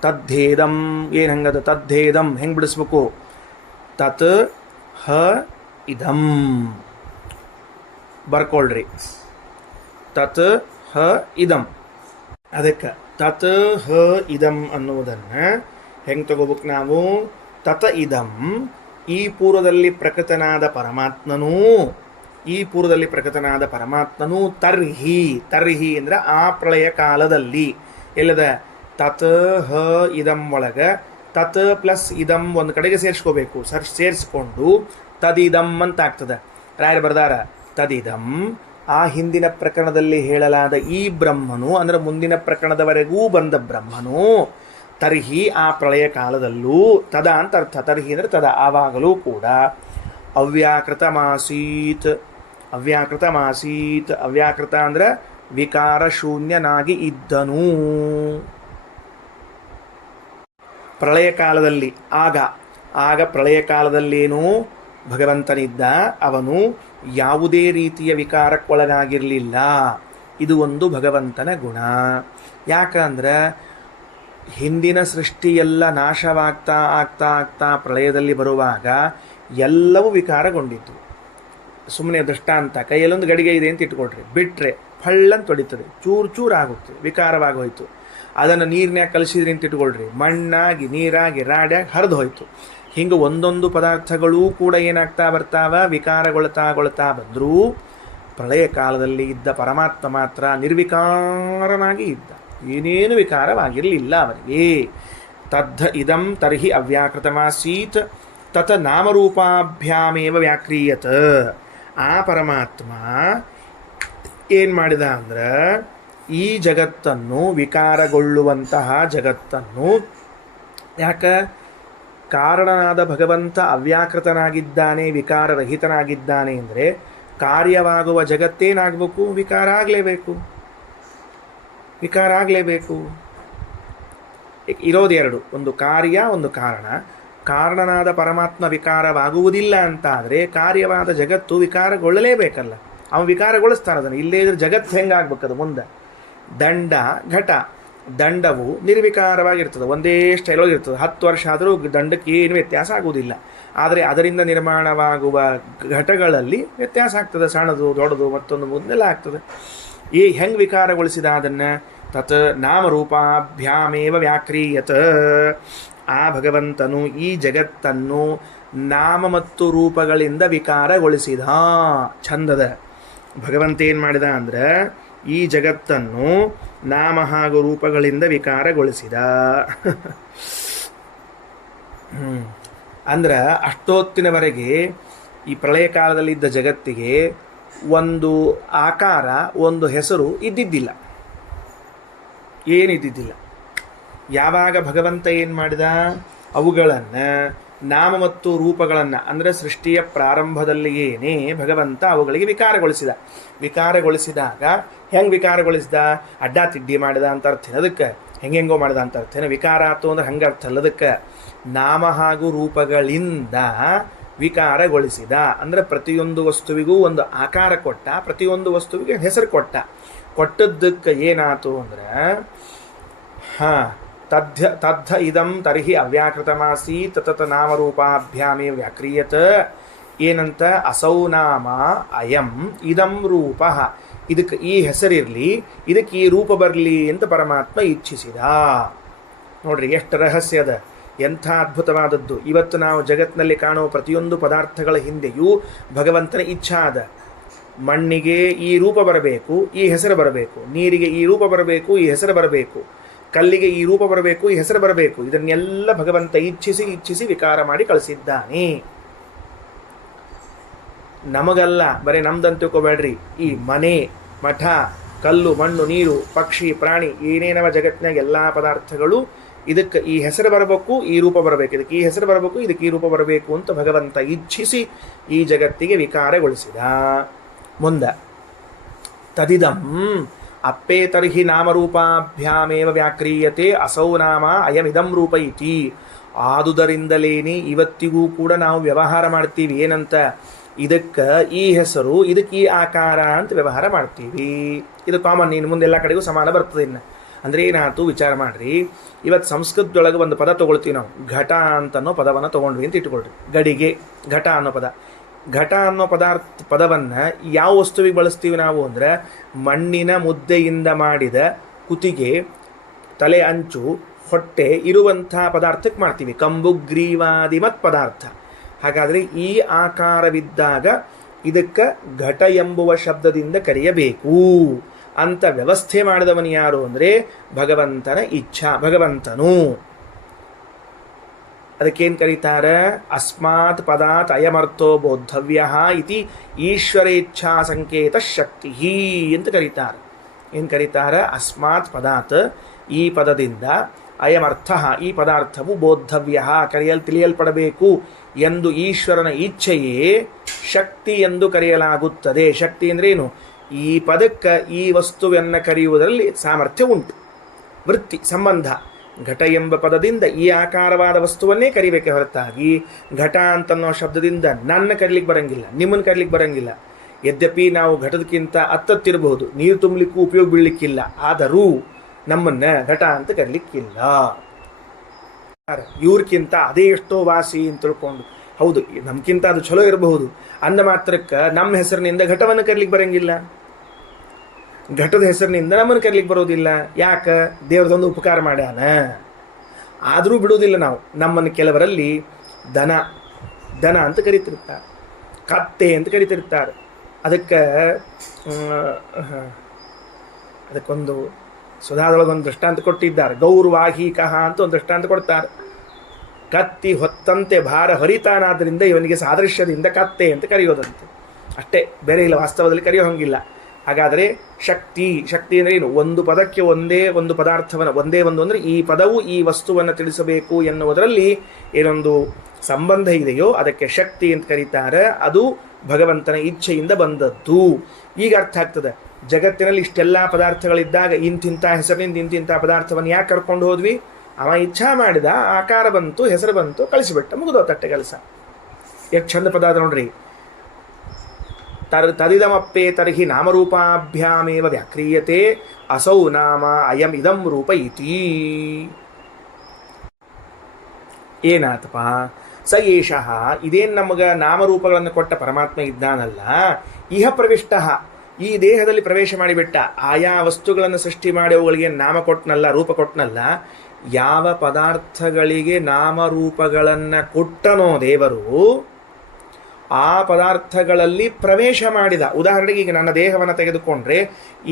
ತದ್ಧೇದಂ ಏನು ಹಂಗದ? ತದ್ಧೇದಂ ಹೆಂಗೆ ಬಿಡಿಸ್ಬೇಕು? ತತ್ ಹ ಇದಂ ಬರ್ಕೊಳ್ರಿ. ತತ್ ಹ ಇದಂ. ಅದಕ್ಕೆ ತತ್ ಹ ಇದಂ ಅನ್ನುವುದನ್ನು ಹೆಂಗೆ ತಗೋಬೇಕು ನಾವು? ತತ ಇದಂ, ಈ ಪೂರ್ವದಲ್ಲಿ ಪ್ರಕೃತನಾದ ಪರಮಾತ್ಮನೂ, ಈ ಪೂರ್ವದಲ್ಲಿ ಪ್ರಕೃತನಾದ ಪರಮಾತ್ಮನೂ ತರ್ಹಿ, ತರ್ಹಿ ಅಂದರೆ ಆ ಪ್ರಳಯ ಕಾಲದಲ್ಲಿ ಎಲ್ಲದ ತತ್ ಹ ಇದಂ ಒಳಗೆ ತತ್ ಪ್ಲಸ್ ಇದಂ ಒಂದು ಕಡೆಗೆ ಸೇರಿಸ್ಕೋಬೇಕು. ಸೇರಿಸ್ಕೊಂಡು ತದಿದಂ ಅಂತ ಆಗ್ತದೆ. ರಾಯರು ಬರ್ದಾರ ತದಿದಂ. ಆ ಹಿಂದಿನ ಪ್ರಕರಣದಲ್ಲಿ ಹೇಳಲಾದ ಈ ಬ್ರಹ್ಮನು ಅಂದರೆ ಮುಂದಿನ ಪ್ರಕರಣದವರೆಗೂ ಬಂದ ಬ್ರಹ್ಮನು ತರ್ಹಿ ಆ ಪ್ರಳಯ ಕಾಲದಲ್ಲೂ ತದ ಅಂತ ಅರ್ಥ. ತರ್ಹಿ ಅಂದರೆ ತದ, ಆವಾಗಲೂ ಕೂಡ ಅವ್ಯಾಕೃತಮಾಸೀತ್. ಅವ್ಯಾಕೃತಮಾಸೀತ್, ಅವ್ಯಾಕೃತ ಅಂದರೆ ವಿಕಾರ ಶೂನ್ಯನಾಗಿ ಇದ್ದನು ಪ್ರಳಯ ಕಾಲದಲ್ಲಿ. ಆಗ ಪ್ರಳಯ ಕಾಲದಲ್ಲೇನೂ ಭಗವಂತನಿದ್ದ, ಅವನು ಯಾವುದೇ ರೀತಿಯ ವಿಕಾರಕ್ಕೊಳಗಾಗಿರಲಿಲ್ಲ. ಇದು ಒಂದು ಭಗವಂತನ ಗುಣ. ಯಾಕಂದ್ರೆ ಹಿಂದಿನ ಸೃಷ್ಟಿಯೆಲ್ಲ ನಾಶವಾಗ್ತಾ ಆಗ್ತಾ ಆಗ್ತಾ ಪ್ರಳಯದಲ್ಲಿ ಬರುವಾಗ ಎಲ್ಲವೂ ವಿಕಾರಗೊಂಡಿತ್ತು. ಸುಮ್ಮನೆ ದೃಷ್ಟಾಂತ, ಕೈಯಲ್ಲೊಂದು ಗಡಿಗೆ ಇದೆ ಅಂತ ಇಟ್ಕೊಳ್ರಿ, ಬಿಟ್ಟರೆ ಫಳ್ಳಂತ ತೊಡಿತದೆ, ಚೂರು ಚೂರು ಆಗುತ್ತೆ, ವಿಕಾರವಾಗಿ ಹೋಯಿತು. ಅದನ್ನು ನೀರಿನಾಗ ಕಲಿಸಿದ್ರಿ ಅಂತ ಇಟ್ಕೊಳ್ರಿ, ಮಣ್ಣಾಗಿ ನೀರಾಗಿ ರಾಡ್ಯಾಗಿ ಹರಿದು ಹೋಯಿತು. ಹಿಂಗೆ ಒಂದೊಂದು ಪದಾರ್ಥಗಳೂ ಕೂಡ ಏನಾಗ್ತಾ ಬರ್ತಾವ, ವಿಕಾರಗೊಳ್ತಾ ಬಂದರೂ ಪ್ರಳಯ ಕಾಲದಲ್ಲಿ ಇದ್ದ ಪರಮಾತ್ಮ ಮಾತ್ರ ನಿರ್ವಿಕಾರನಾಗಿ ಇದ್ದ, ಏನೇನು ವಿಕಾರವಾಗಿರಲಿಲ್ಲ ಅವನಿಗೆ. ತದ್ಧ ಇದಂ ತರ್ಹಿ ಅವ್ಯಾಕೃತಮಾಸೀತ್ ತತ್ ನಾಮರೂಪಾಭ್ಯಾಮೇವ ವ್ಯಾಕ್ರಿಯತ. ಆ ಪರಮಾತ್ಮ ಏನು ಮಾಡಿದ ಅಂದ್ರೆ ಈ ಜಗತ್ತನ್ನು ವಿಕಾರಗೊಳ್ಳುವಂತಹ ಜಗತ್ತನ್ನು ಯಾಕೆ ಕಾರಣನಾದ ಭಗವಂತ ಅವ್ಯಾಕೃತನಾಗಿದ್ದಾನೆ, ವಿಕಾರರಹಿತನಾಗಿದ್ದಾನೆ ಅಂದರೆ ಕಾರ್ಯವಾಗುವ ಜಗತ್ತೇನಾಗಬೇಕು? ವಿಕಾರ ಆಗಲೇಬೇಕು. ವಿಕಾರ ಆಗಲೇಬೇಕು. ಇರೋದೆರಡು, ಒಂದು ಕಾರ್ಯ, ಒಂದು ಕಾರಣ. ಕಾರಣನಾದ ಪರಮಾತ್ಮ ವಿಕಾರವಾಗುವುದಿಲ್ಲ ಅಂತಾದರೆ ಕಾರ್ಯವಾದ ಜಗತ್ತು ವಿಕಾರಗೊಳ್ಳಲೇಬೇಕಲ್ಲ. ಅವನು ವಿಕಾರಗೊಳಿಸ್ತಾನೆ ಅದನ್ನು. ಇಲ್ಲೇ ಇದ್ರೆ ಜಗತ್ತು ಹೆಂಗಾಗ್ಬೇಕದು ಮುಂದೆ? ದಂಡ ಘಟ. ದಂಡವು ನಿರ್ವಿಕಾರವಾಗಿರ್ತದೆ, ಒಂದೇ ಸ್ಟೈಲೊಳಗಿರ್ತದೆ. 10 ವರ್ಷ ಆದರೂ ದಂಡಕ್ಕೆ ಏನು ವ್ಯತ್ಯಾಸ ಆಗುವುದಿಲ್ಲ. ಆದರೆ ಅದರಿಂದ ನಿರ್ಮಾಣವಾಗುವ ಘಟಗಳಲ್ಲಿ ವ್ಯತ್ಯಾಸ ಆಗ್ತದೆ, ಸಣ್ಣದು ದೊಡ್ಡದು ಮತ್ತೊಂದು ಮುಂದೆಲ್ಲ ಆಗ್ತದೆ. ಈ ಹೆಂಗೆ ವಿಕಾರಗೊಳಿಸಿದ ಅದನ್ನು? ತತ್ ನಾಮರೂಪಾಭ್ಯಾಮೇವ ವ್ಯಾಕ್ರಿಯತ. ಆ ಭಗವಂತನು ಈ ಜಗತ್ತನ್ನು ನಾಮ ಮತ್ತು ರೂಪಗಳಿಂದ ವಿಕಾರಗೊಳಿಸಿದ. ಚಂದದ ಭಗವಂತ ಏನು ಮಾಡಿದ ಅಂದ್ರೆ ಈ ಜಗತ್ತನ್ನು ನಾಮ ಹಾಗೂ ರೂಪಗಳಿಂದ ವಿಕಾರಗೊಳಿಸಿದ. ಅಂದ್ರೆ ಅಷ್ಟೊತ್ತಿನವರೆಗೆ ಈ ಪ್ರಳಯ ಕಾಲದಲ್ಲಿದ್ದ ಜಗತ್ತಿಗೆ ಒಂದು ಆಕಾರ, ಒಂದು ಹೆಸರು ಇದ್ದಿದ್ದಿಲ್ಲ, ಏನಿದ್ದಿದ್ದಿಲ್ಲ. ಯಾವಾಗ ಭಗವಂತ ಏನು ಮಾಡಿದ? ಅವುಗಳನ್ನು ನಾಮ ಮತ್ತು ರೂಪಗಳನ್ನು ಅಂದರೆ ಸೃಷ್ಟಿಯ ಪ್ರಾರಂಭದಲ್ಲಿಯೇನೇ ಭಗವಂತ ಅವುಗಳಿಗೆ ವಿಕಾರಗೊಳಿಸಿದ. ವಿಕಾರಗೊಳಿಸಿದಾಗ ಹೆಂಗೆ ವಿಕಾರಗೊಳಿಸಿದ? ಅಡ್ಡ ತಿಡ್ಡಿ ಮಾಡಿದ ಅಂತ ಅರ್ಥೇನೆ ಅದಕ್ಕೆ, ಹೆಂಗೆಂಗೋ ಮಾಡಿದ ಅಂತ ಅರ್ಥೇನೆ. ವಿಕಾರ ಆಯ್ತು ಅಂದ್ರೆ ಹಂಗೆ ಅರ್ಥ ಅಲ್ಲ ಅದಕ್ಕೆ. ನಾಮ ಹಾಗೂ ರೂಪಗಳಿಂದ ವಿಕಾರಗೊಳಿಸಿದ ಅಂದರೆ ಪ್ರತಿಯೊಂದು ವಸ್ತುವಿಗೂ ಒಂದು ಆಕಾರ ಕೊಟ್ಟ, ಪ್ರತಿಯೊಂದು ವಸ್ತುವಿಗೆ ಹೆಸರು ಕೊಟ್ಟ. ಕೊಟ್ಟದ್ದಕ್ಕೆ ಏನಾಯ್ತು ಅಂದ್ರೆ ತದ್ಧ ಇದಂ ತರ್ಹಿ ಅವ್ಯಾಕೃತಮಾಸಿ ತತತ ನಾಮರೂಪಾಭ್ಯಾಮೇ ವ್ಯಾಕ್ರಿಯತ. ಏನಂತ? ಅಸೌ ನಾಮ ಅಯಂ ಇದಂ ರೂಪ. ಇದಕ್ಕೆ ಈ ಹೆಸರಿರಲಿ, ಇದಕ್ಕೆ ಈ ರೂಪ ಬರಲಿ ಅಂತ ಪರಮಾತ್ಮ ಇಚ್ಛಿಸಿದ. ನೋಡ್ರಿ ಎಷ್ಟು ರಹಸ್ಯದ, ಎಂಥ ಅದ್ಭುತವಾದದ್ದು. ಇವತ್ತು ನಾವು ಜಗತ್ತಿನಲ್ಲಿ ಕಾಣುವ ಪ್ರತಿಯೊಂದು ಪದಾರ್ಥಗಳ ಹಿಂದೆಯೂ ಭಗವಂತನ ಇಚ್ಛಾ ಅದ. ಮಣ್ಣಿಗೆ ಈ ರೂಪ ಬರಬೇಕು, ಈ ಹೆಸರು ಬರಬೇಕು. ನೀರಿಗೆ ಈ ರೂಪ ಬರಬೇಕು, ಈ ಹೆಸರು ಬರಬೇಕು. ಕಲ್ಲಿಗೆ ಈ ರೂಪ ಬರಬೇಕು, ಈ ಹೆಸರು ಬರಬೇಕು. ಇದನ್ನೆಲ್ಲ ಭಗವಂತ ಇಚ್ಛಿಸಿ ವಿಕಾರ ಮಾಡಿ ಕಳಿಸಿದ್ದಾನೆ. ನಮಗಲ್ಲ, ಬರೀ ನಮ್ದಂತ ತಿಳ್ಕೊಬೇಡ್ರಿ. ಈ ಮನೆ, ಮಠ, ಕಲ್ಲು, ಮಣ್ಣು, ನೀರು, ಪಕ್ಷಿ, ಪ್ರಾಣಿ, ಏನೇನವ ಜಗತ್ತಿನಾಗ ಎಲ್ಲ ಪದಾರ್ಥಗಳು ಇದಕ್ಕೆ ಈ ಹೆಸರು ಬರಬೇಕು, ಈ ರೂಪ ಬರಬೇಕು, ಇದಕ್ಕೆ ಈ ಹೆಸರು ಬರಬೇಕು, ಇದಕ್ಕೆ ಈ ರೂಪ ಬರಬೇಕು ಅಂತ ಭಗವಂತ ಇಚ್ಛಿಸಿ ಈ ಜಗತ್ತಿಗೆ ವಿಕಾರಗೊಳಿಸಿದ. ಮುಂದೆ ತದಿದಂ ಅಪ್ಪೇತರ್ಹಿ ನಾಮರೂಪಾಭ್ಯಾಮೇವ ವ್ಯಾಕ್ರಿಯತೆ ಅಸೌ ನಾಮ ಅಯಮಿದಂ ರೂಪ ಇತಿ. ಆದುದರಿಂದಲೇನೆ ಇವತ್ತಿಗೂ ಕೂಡ ನಾವು ವ್ಯವಹಾರ ಮಾಡ್ತೀವಿ. ಏನಂತ? ಇದಕ್ಕೆ ಈ ಹೆಸರು, ಇದಕ್ಕೆ ಈ ಆಕಾರ ಅಂತ ವ್ಯವಹಾರ ಮಾಡ್ತೀವಿ. ಇದು ಕಾಮನ್, ಇನ್ನು ಮುಂದೆ ಎಲ್ಲ ಕಡೆಗೂ ಸಮಾನ ಬರ್ತದೆ. ಇನ್ನು ಅಂದರೆ ಏನಾಯ್ತು ವಿಚಾರ ಮಾಡಿರಿ. ಇವತ್ತು ಸಂಸ್ಕೃತದೊಳಗೆ ಒಂದು ಪದ ತೊಗೊಳ್ತೀವಿ ನಾವು, ಘಟ ಅಂತನೋ ಪದವನ್ನು ತೊಗೊಂಡ್ವಿ ಅಂತ ಇಟ್ಕೊಳ್ರಿ. ಗಡಿಗೆ ಘಟ ಅನ್ನೋ ಪದ. ಘಟ ಅನ್ನೋ ಪದವನ್ನು ಯಾವ ವಸ್ತುವಿಗೆ ಬಳಸ್ತೀವಿ ನಾವು ಅಂದರೆ ಮಣ್ಣಿನ ಮುದ್ದೆಯಿಂದ ಮಾಡಿದ ಕುತ್ತಿಗೆ, ತಲೆ ಅಂಚು, ಹೊಟ್ಟೆ ಇರುವಂಥ ಪದಾರ್ಥಕ್ಕೆ ಮಾಡ್ತೀವಿ. ಕಂಬು ಗ್ರೀವಾದಿಮತ್ ಪದಾರ್ಥ. ಹಾಗಾದರೆ ಈ ಆಕಾರವಿದ್ದಾಗ ಇದಕ್ಕೆ ಘಟ ಎಂಬುವ ಶಬ್ದದಿಂದ ಕರೆಯಬೇಕು ಅಂತ ವ್ಯವಸ್ಥೆ ಮಾಡಿದವನು ಯಾರು ಅಂದರೆ ಭಗವಂತನ ಇಚ್ಛಾ, ಭಗವಂತನು. ಅದಕ್ಕೇನು ಕರೀತಾರೆ? ಅಸ್ಮಾತ್ ಪದಾತ್ ಅಯಮರ್ಥೋ ಬೋದ್ಧವ್ಯ ಇತಿ ಈಶ್ವರೇಚ್ಛಾ ಸಂಕೇತ ಶಕ್ತಿ ಅಂತ ಕರೀತಾರೆ. ಏನು ಕರೀತಾರೆ? ಅಸ್ಮಾತ್ ಪದಾತ್, ಈ ಪದದಿಂದ, ಅಯಮರ್ಥ, ಈ ಪದಾರ್ಥವು ಬೋದ್ಧವ್ಯ, ತಿಳಿಯಲ್ಪಡಬೇಕು ಎಂದು ಈಶ್ವರನ ಇಚ್ಛೆಯೇ ಶಕ್ತಿ ಎಂದು ಕರೆಯಲಾಗುತ್ತದೆ. ಶಕ್ತಿ ಅಂದ್ರೇನು? ಈ ಪದಕ್ಕೆ ಈ ವಸ್ತುವನ್ನು ಕರೆಯುವುದರಲ್ಲಿ ಸಾಮರ್ಥ್ಯ ಉಂಟು, ವೃತ್ತಿ, ಸಂಬಂಧ. ಘಟ ಎಂಬ ಪದದಿಂದ ಈ ಆಕಾರವಾದ ವಸ್ತುವನ್ನೇ ಕರಿಬೇಕೆ ಹೊರತಾಗಿ ಘಟ ಅಂತನ್ನೋ ಶಬ್ದದಿಂದ ನನ್ನ ಕರೀಲಿಕ್ಕೆ ಬರಂಗಿಲ್ಲ, ನಿಮ್ಮನ್ನು ಕರೀಲಿಕ್ಕೆ ಬರಂಗಿಲ್ಲ. ಯದ್ಯಪಿ ನಾವು ಘಟದಕ್ಕಿಂತ ಅತ್ತತ್ತಿರಬಹುದು, ನೀರು ತುಂಬಲಿಕ್ಕೂ ಉಪಯೋಗ ಬೀಳಲಿಕ್ಕಿಲ್ಲ, ಆದರೂ ನಮ್ಮನ್ನ ಘಟ ಅಂತ ಕರೀಲಿಕ್ಕಿಲ್ಲ. ಇವ್ರಕ್ಕಿಂತ ಅದೇ ಎಷ್ಟೋ ವಾಸಿ ಅಂತ ತಿಳ್ಕೊಂಡು, ಹೌದು ನಮ್ಗಿಂತ ಅದು ಚಲೋ ಇರಬಹುದು ಅಂದ ಮಾತ್ರಕ್ಕೆ ನಮ್ಮ ಹೆಸರಿನಿಂದ ಘಟವನ್ನು ಕರೀಲಿಕ್ಕೆ ಬರಂಗಿಲ್ಲ, ಘಟದ ಹೆಸರಿನಿಂದ ನಮ್ಮನ್ನು ಕರೀಲಿಕ್ಕೆ ಬರೋದಿಲ್ಲ. ಯಾಕೆ? ದೇವ್ರದೊಂದು ಉಪಕಾರ ಮಾಡ್ಯಾನ. ಆದರೂ ಬಿಡುವುದಿಲ್ಲ ನಾವು. ನಮ್ಮನ್ನು ಕೆಲವರಲ್ಲಿ ದನ ಅಂತ ಕರಿತಿರ್ತಾರೆ, ಕತ್ತೆ ಅಂತ ಕರಿತಿರ್ತಾರೆ. ಅದಕ್ಕೊಂದು ಸುಧಾದೊಳಗೊಂದು ದೃಷ್ಟಾಂತ ಕೊಟ್ಟಿದ್ದಾರೆ. ಗೌರ್ವಾಹೀಕಃ ಅಂತ ಒಂದು ದೃಷ್ಟಾಂತ ಕೊಡ್ತಾರೆ. ಕತ್ತಿ ಹೊತ್ತಂತೆ ಭಾರ ಹೊರಿತಾನಾದ್ರಿಂದ ಇವನಿಗೆ ಸಾದೃಶ್ಯದಿಂದ ಕತ್ತೆ ಅಂತ ಕರೆಯೋದಂತೆ. ಅಷ್ಟೇ, ಬೇರೆ ಇಲ್ಲ. ವಾಸ್ತವದಲ್ಲಿ ಕರೆಯೋ ಹಂಗಿಲ್ಲ. ಹಾಗಾದರೆ ಶಕ್ತಿ ಅಂದರೆ ಏನು? ಒಂದು ಪದಕ್ಕೆ ಒಂದೇ ಒಂದು ಪದಾರ್ಥವನ್ನು, ಒಂದೇ ಒಂದು ಅಂದರೆ ಈ ಪದವು ಈ ವಸ್ತುವನ್ನು ತಿಳಿಸಬೇಕು ಎನ್ನುವುದರಲ್ಲಿ ಏನೊಂದು ಸಂಬಂಧ ಇದೆಯೋ ಅದಕ್ಕೆ ಶಕ್ತಿ ಅಂತ ಕರೀತಾರೆ. ಅದು ಭಗವಂತನ ಇಚ್ಛೆಯಿಂದ ಬಂದದ್ದು. ಈಗ ಅರ್ಥ ಆಗ್ತದೆ, ಜಗತ್ತಿನಲ್ಲಿ ಇಷ್ಟೆಲ್ಲ ಪದಾರ್ಥಗಳಿದ್ದಾಗ ಇಂತಿಂಥ ಹೆಸರಿನಿಂದ ಇಂತಿಂಥ ಪದಾರ್ಥವನ್ನು ಯಾಕೆ ಕರ್ಕೊಂಡು ಹೋದ್ವಿ? ಅವ ಇಚ್ಛಾ ಮಾಡಿದ, ಆಕಾರ ಬಂತು, ಹೆಸರು ಬಂತು, ಕಳಿಸಿಬಿಟ್ಟ, ಮುಗಿದೋ ತಟ್ಟೆ ಕೆಲಸ. ಎಷ್ಟು ಚಂದ ಪದಾರ್ಥ ನೋಡ್ರಿ. ತದಿದಮಪ್ಪೇ ತರ್ಹಿ ನಾಮರೂಪಾಭ್ಯಾಮೇವ ವ್ಯಾಕ್ರಿಯತೆ ಅಸೌ ನಾಮ ಅಯಂ ಇದಂ ರೂಪ ಇತಿ. ಏನಾತಪ್ಪ? ಸ ಏಷಃ, ಇದೇನು ನಮಗೆ ನಾಮರೂಪಗಳನ್ನು ಕೊಟ್ಟ ಪರಮಾತ್ಮ ಇದ್ದಾನಲ್ಲ, ಇಹ ಪ್ರವಿಷ್ಟ, ಈ ದೇಹದಲ್ಲಿ ಪ್ರವೇಶ ಮಾಡಿಬಿಟ್ಟ. ಆಯಾ ವಸ್ತುಗಳನ್ನು ಸೃಷ್ಟಿ ಮಾಡಿ ಅವುಗಳಿಗೆ ನಾಮ ಕೊಟ್ಟನಲ್ಲ, ರೂಪ ಕೊಟ್ಟನಲ್ಲ. ಯಾವ ಪದಾರ್ಥಗಳಿಗೆ ನಾಮರೂಪಗಳನ್ನು ಕೊಟ್ಟನೋ ದೇವರು, ಆ ಪದಾರ್ಥಗಳಲ್ಲಿ ಪ್ರವೇಶ ಮಾಡಿದ. ಉದಾಹರಣೆಗೆ ಈಗ ನನ್ನ ದೇಹವನ್ನು ತೆಗೆದುಕೊಂಡ್ರೆ,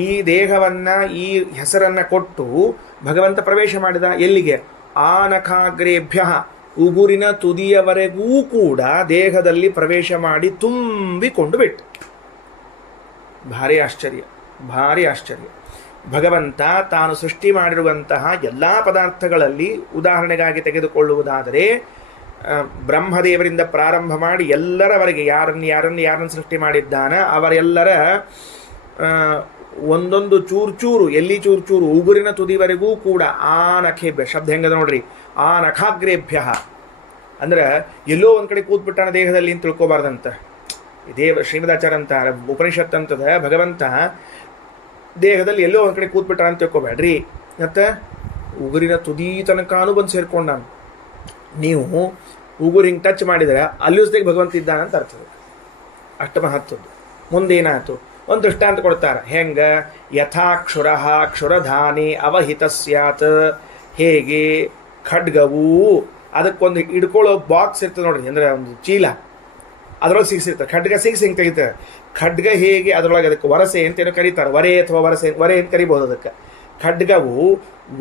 ಈ ದೇಹವನ್ನು, ಈ ಹೆಸರನ್ನು ಕೊಟ್ಟು ಭಗವಂತ ಪ್ರವೇಶ ಮಾಡಿದ. ಎಲ್ಲಿಗೆ? ಆನಖಾಗ್ರೇಭ್ಯ, ಉಗುರಿನ ತುದಿಯವರೆಗೂ ಕೂಡ ದೇಹದಲ್ಲಿ ಪ್ರವೇಶ ಮಾಡಿ ತುಂಬಿಕೊಂಡು ಬಿಟ್ಟು. ಭಾರಿ ಆಶ್ಚರ್ಯ, ಭಾರಿ ಆಶ್ಚರ್ಯ. ಭಗವಂತ ತಾನು ಸೃಷ್ಟಿ ಮಾಡಿರುವಂತಹ ಎಲ್ಲ ಪದಾರ್ಥಗಳಲ್ಲಿ ಉದಾಹರಣೆಗಾಗಿ ತೆಗೆದುಕೊಳ್ಳುವುದಾದರೆ, ಬ್ರಹ್ಮದೇವರಿಂದ ಪ್ರಾರಂಭ ಮಾಡಿ ಎಲ್ಲರವರೆಗೆ ಯಾರನ್ನು ಸೃಷ್ಟಿ ಮಾಡಿದ್ದಾನ ಅವರೆಲ್ಲರ ಒಂದೊಂದು ಚೂರು ಎಲ್ಲಿ ಚೂರು ಉಗುರಿನ ತುದಿವರೆಗೂ ಕೂಡ ಆ ನಖೇಭ್ಯ ಶಬ್ದ ಹೆಂಗದ ನೋಡ್ರಿ. ಆ ನಖಾಗ್ರೇಭ್ಯ ಅಂದ್ರೆ ಎಲ್ಲೋ ಒಂದು ಕಡೆ ಕೂತ್ಬಿಟ್ಟಾನ ದೇಹದಲ್ಲಿ ಅಂತ ತಿಳ್ಕೊಬಾರ್ದಂತ. ಶ್ರೀಮದಾಚಾರ್ಯ ಅಂತಾರೆ, ಉಪನಿಷತ್ ಅಂತದ, ಭಗವಂತ ದೇಹದಲ್ಲಿ ಎಲ್ಲೋ ಒಂದು ಕಡೆ ಕೂತ್ಬಿಟ್ಟಾನ ಅಂತ ತಿಳ್ಕೊಬೇಡ್ರಿ. ಮತ್ತು ಉಗುರಿನ ತುದಿ ತನಕನೂ ಬಂದು ಸೇರ್ಕೊಂಡು ನಾನು, ನೀವು ಉಗುರು ಹಿಂಗೆ ಟಚ್ ಮಾಡಿದರೆ ಅಲ್ಲಿ ಜೊತೆಗೆ ಭಗವಂತ ಇದ್ದಾನಂತ ಅರ್ಥದ. ಅಷ್ಟು ಮಹತ್ವದ್ದು. ಮುಂದೇನಾಯ್ತು? ಒಂದು ದೃಷ್ಟಾಂತ ಕೊಡ್ತಾರೆ. ಹೆಂಗೆ? ಯಥಾಕ್ಷುರ ಕ್ಷುರಧಾನಿ ಅವಹಿತ ಸ್ಯಾತ್. ಹೇಗೆ ಖಡ್ಗವು ಅದಕ್ಕೊಂದು ಹಿಡ್ಕೊಳ್ಳೋ ಬಾಕ್ಸ್ ಇರ್ತದೆ ನೋಡ್ರಿ, ಅಂದರೆ ಒಂದು ಚೀಲ, ಅದರೊಳಗೆ ಸಿಗಿಸಿರ್ತಾರೆ. ಖಡ್ಗ ಹಿಂಗೆ ತೆಗಿತಾರೆ. ಖಡ್ಗ ಹೇಗೆ ಅದರೊಳಗೆ ಅದಕ್ಕೆ ವರಸೆ ಅಂತೇನೋ ಕರೀತಾರೆ. ವರೆ ಅಥವಾ ವರೆ ಅಂತ ಕರಿಬೋದು ಅದಕ್ಕೆ. ಖಡ್ಗವು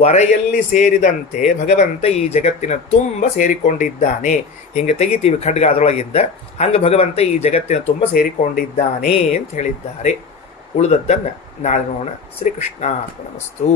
ವರೆಯಲ್ಲಿ ಸೇರಿದಂತೆ ಭಗವಂತ ಈ ಜಗತ್ತಿನ ತುಂಬ ಸೇರಿಕೊಂಡಿದ್ದಾನೆ. ಹಿಂಗೆ ತೆಗಿತೀವಿ ಖಡ್ಗ ಅದರೊಳಗಿಂದ, ಹಂಗೆ ಭಗವಂತ ಈ ಜಗತ್ತಿನ ತುಂಬ ಸೇರಿಕೊಂಡಿದ್ದಾನೆ ಅಂತ ಹೇಳಿದ್ದಾರೆ. ಉಳಿದದ್ದನ್ನು ನಾಳೆ ನೋಡೋಣ. ಶ್ರೀಕೃಷ್ಣ ಅರ್ಪಣಮಸ್ತು.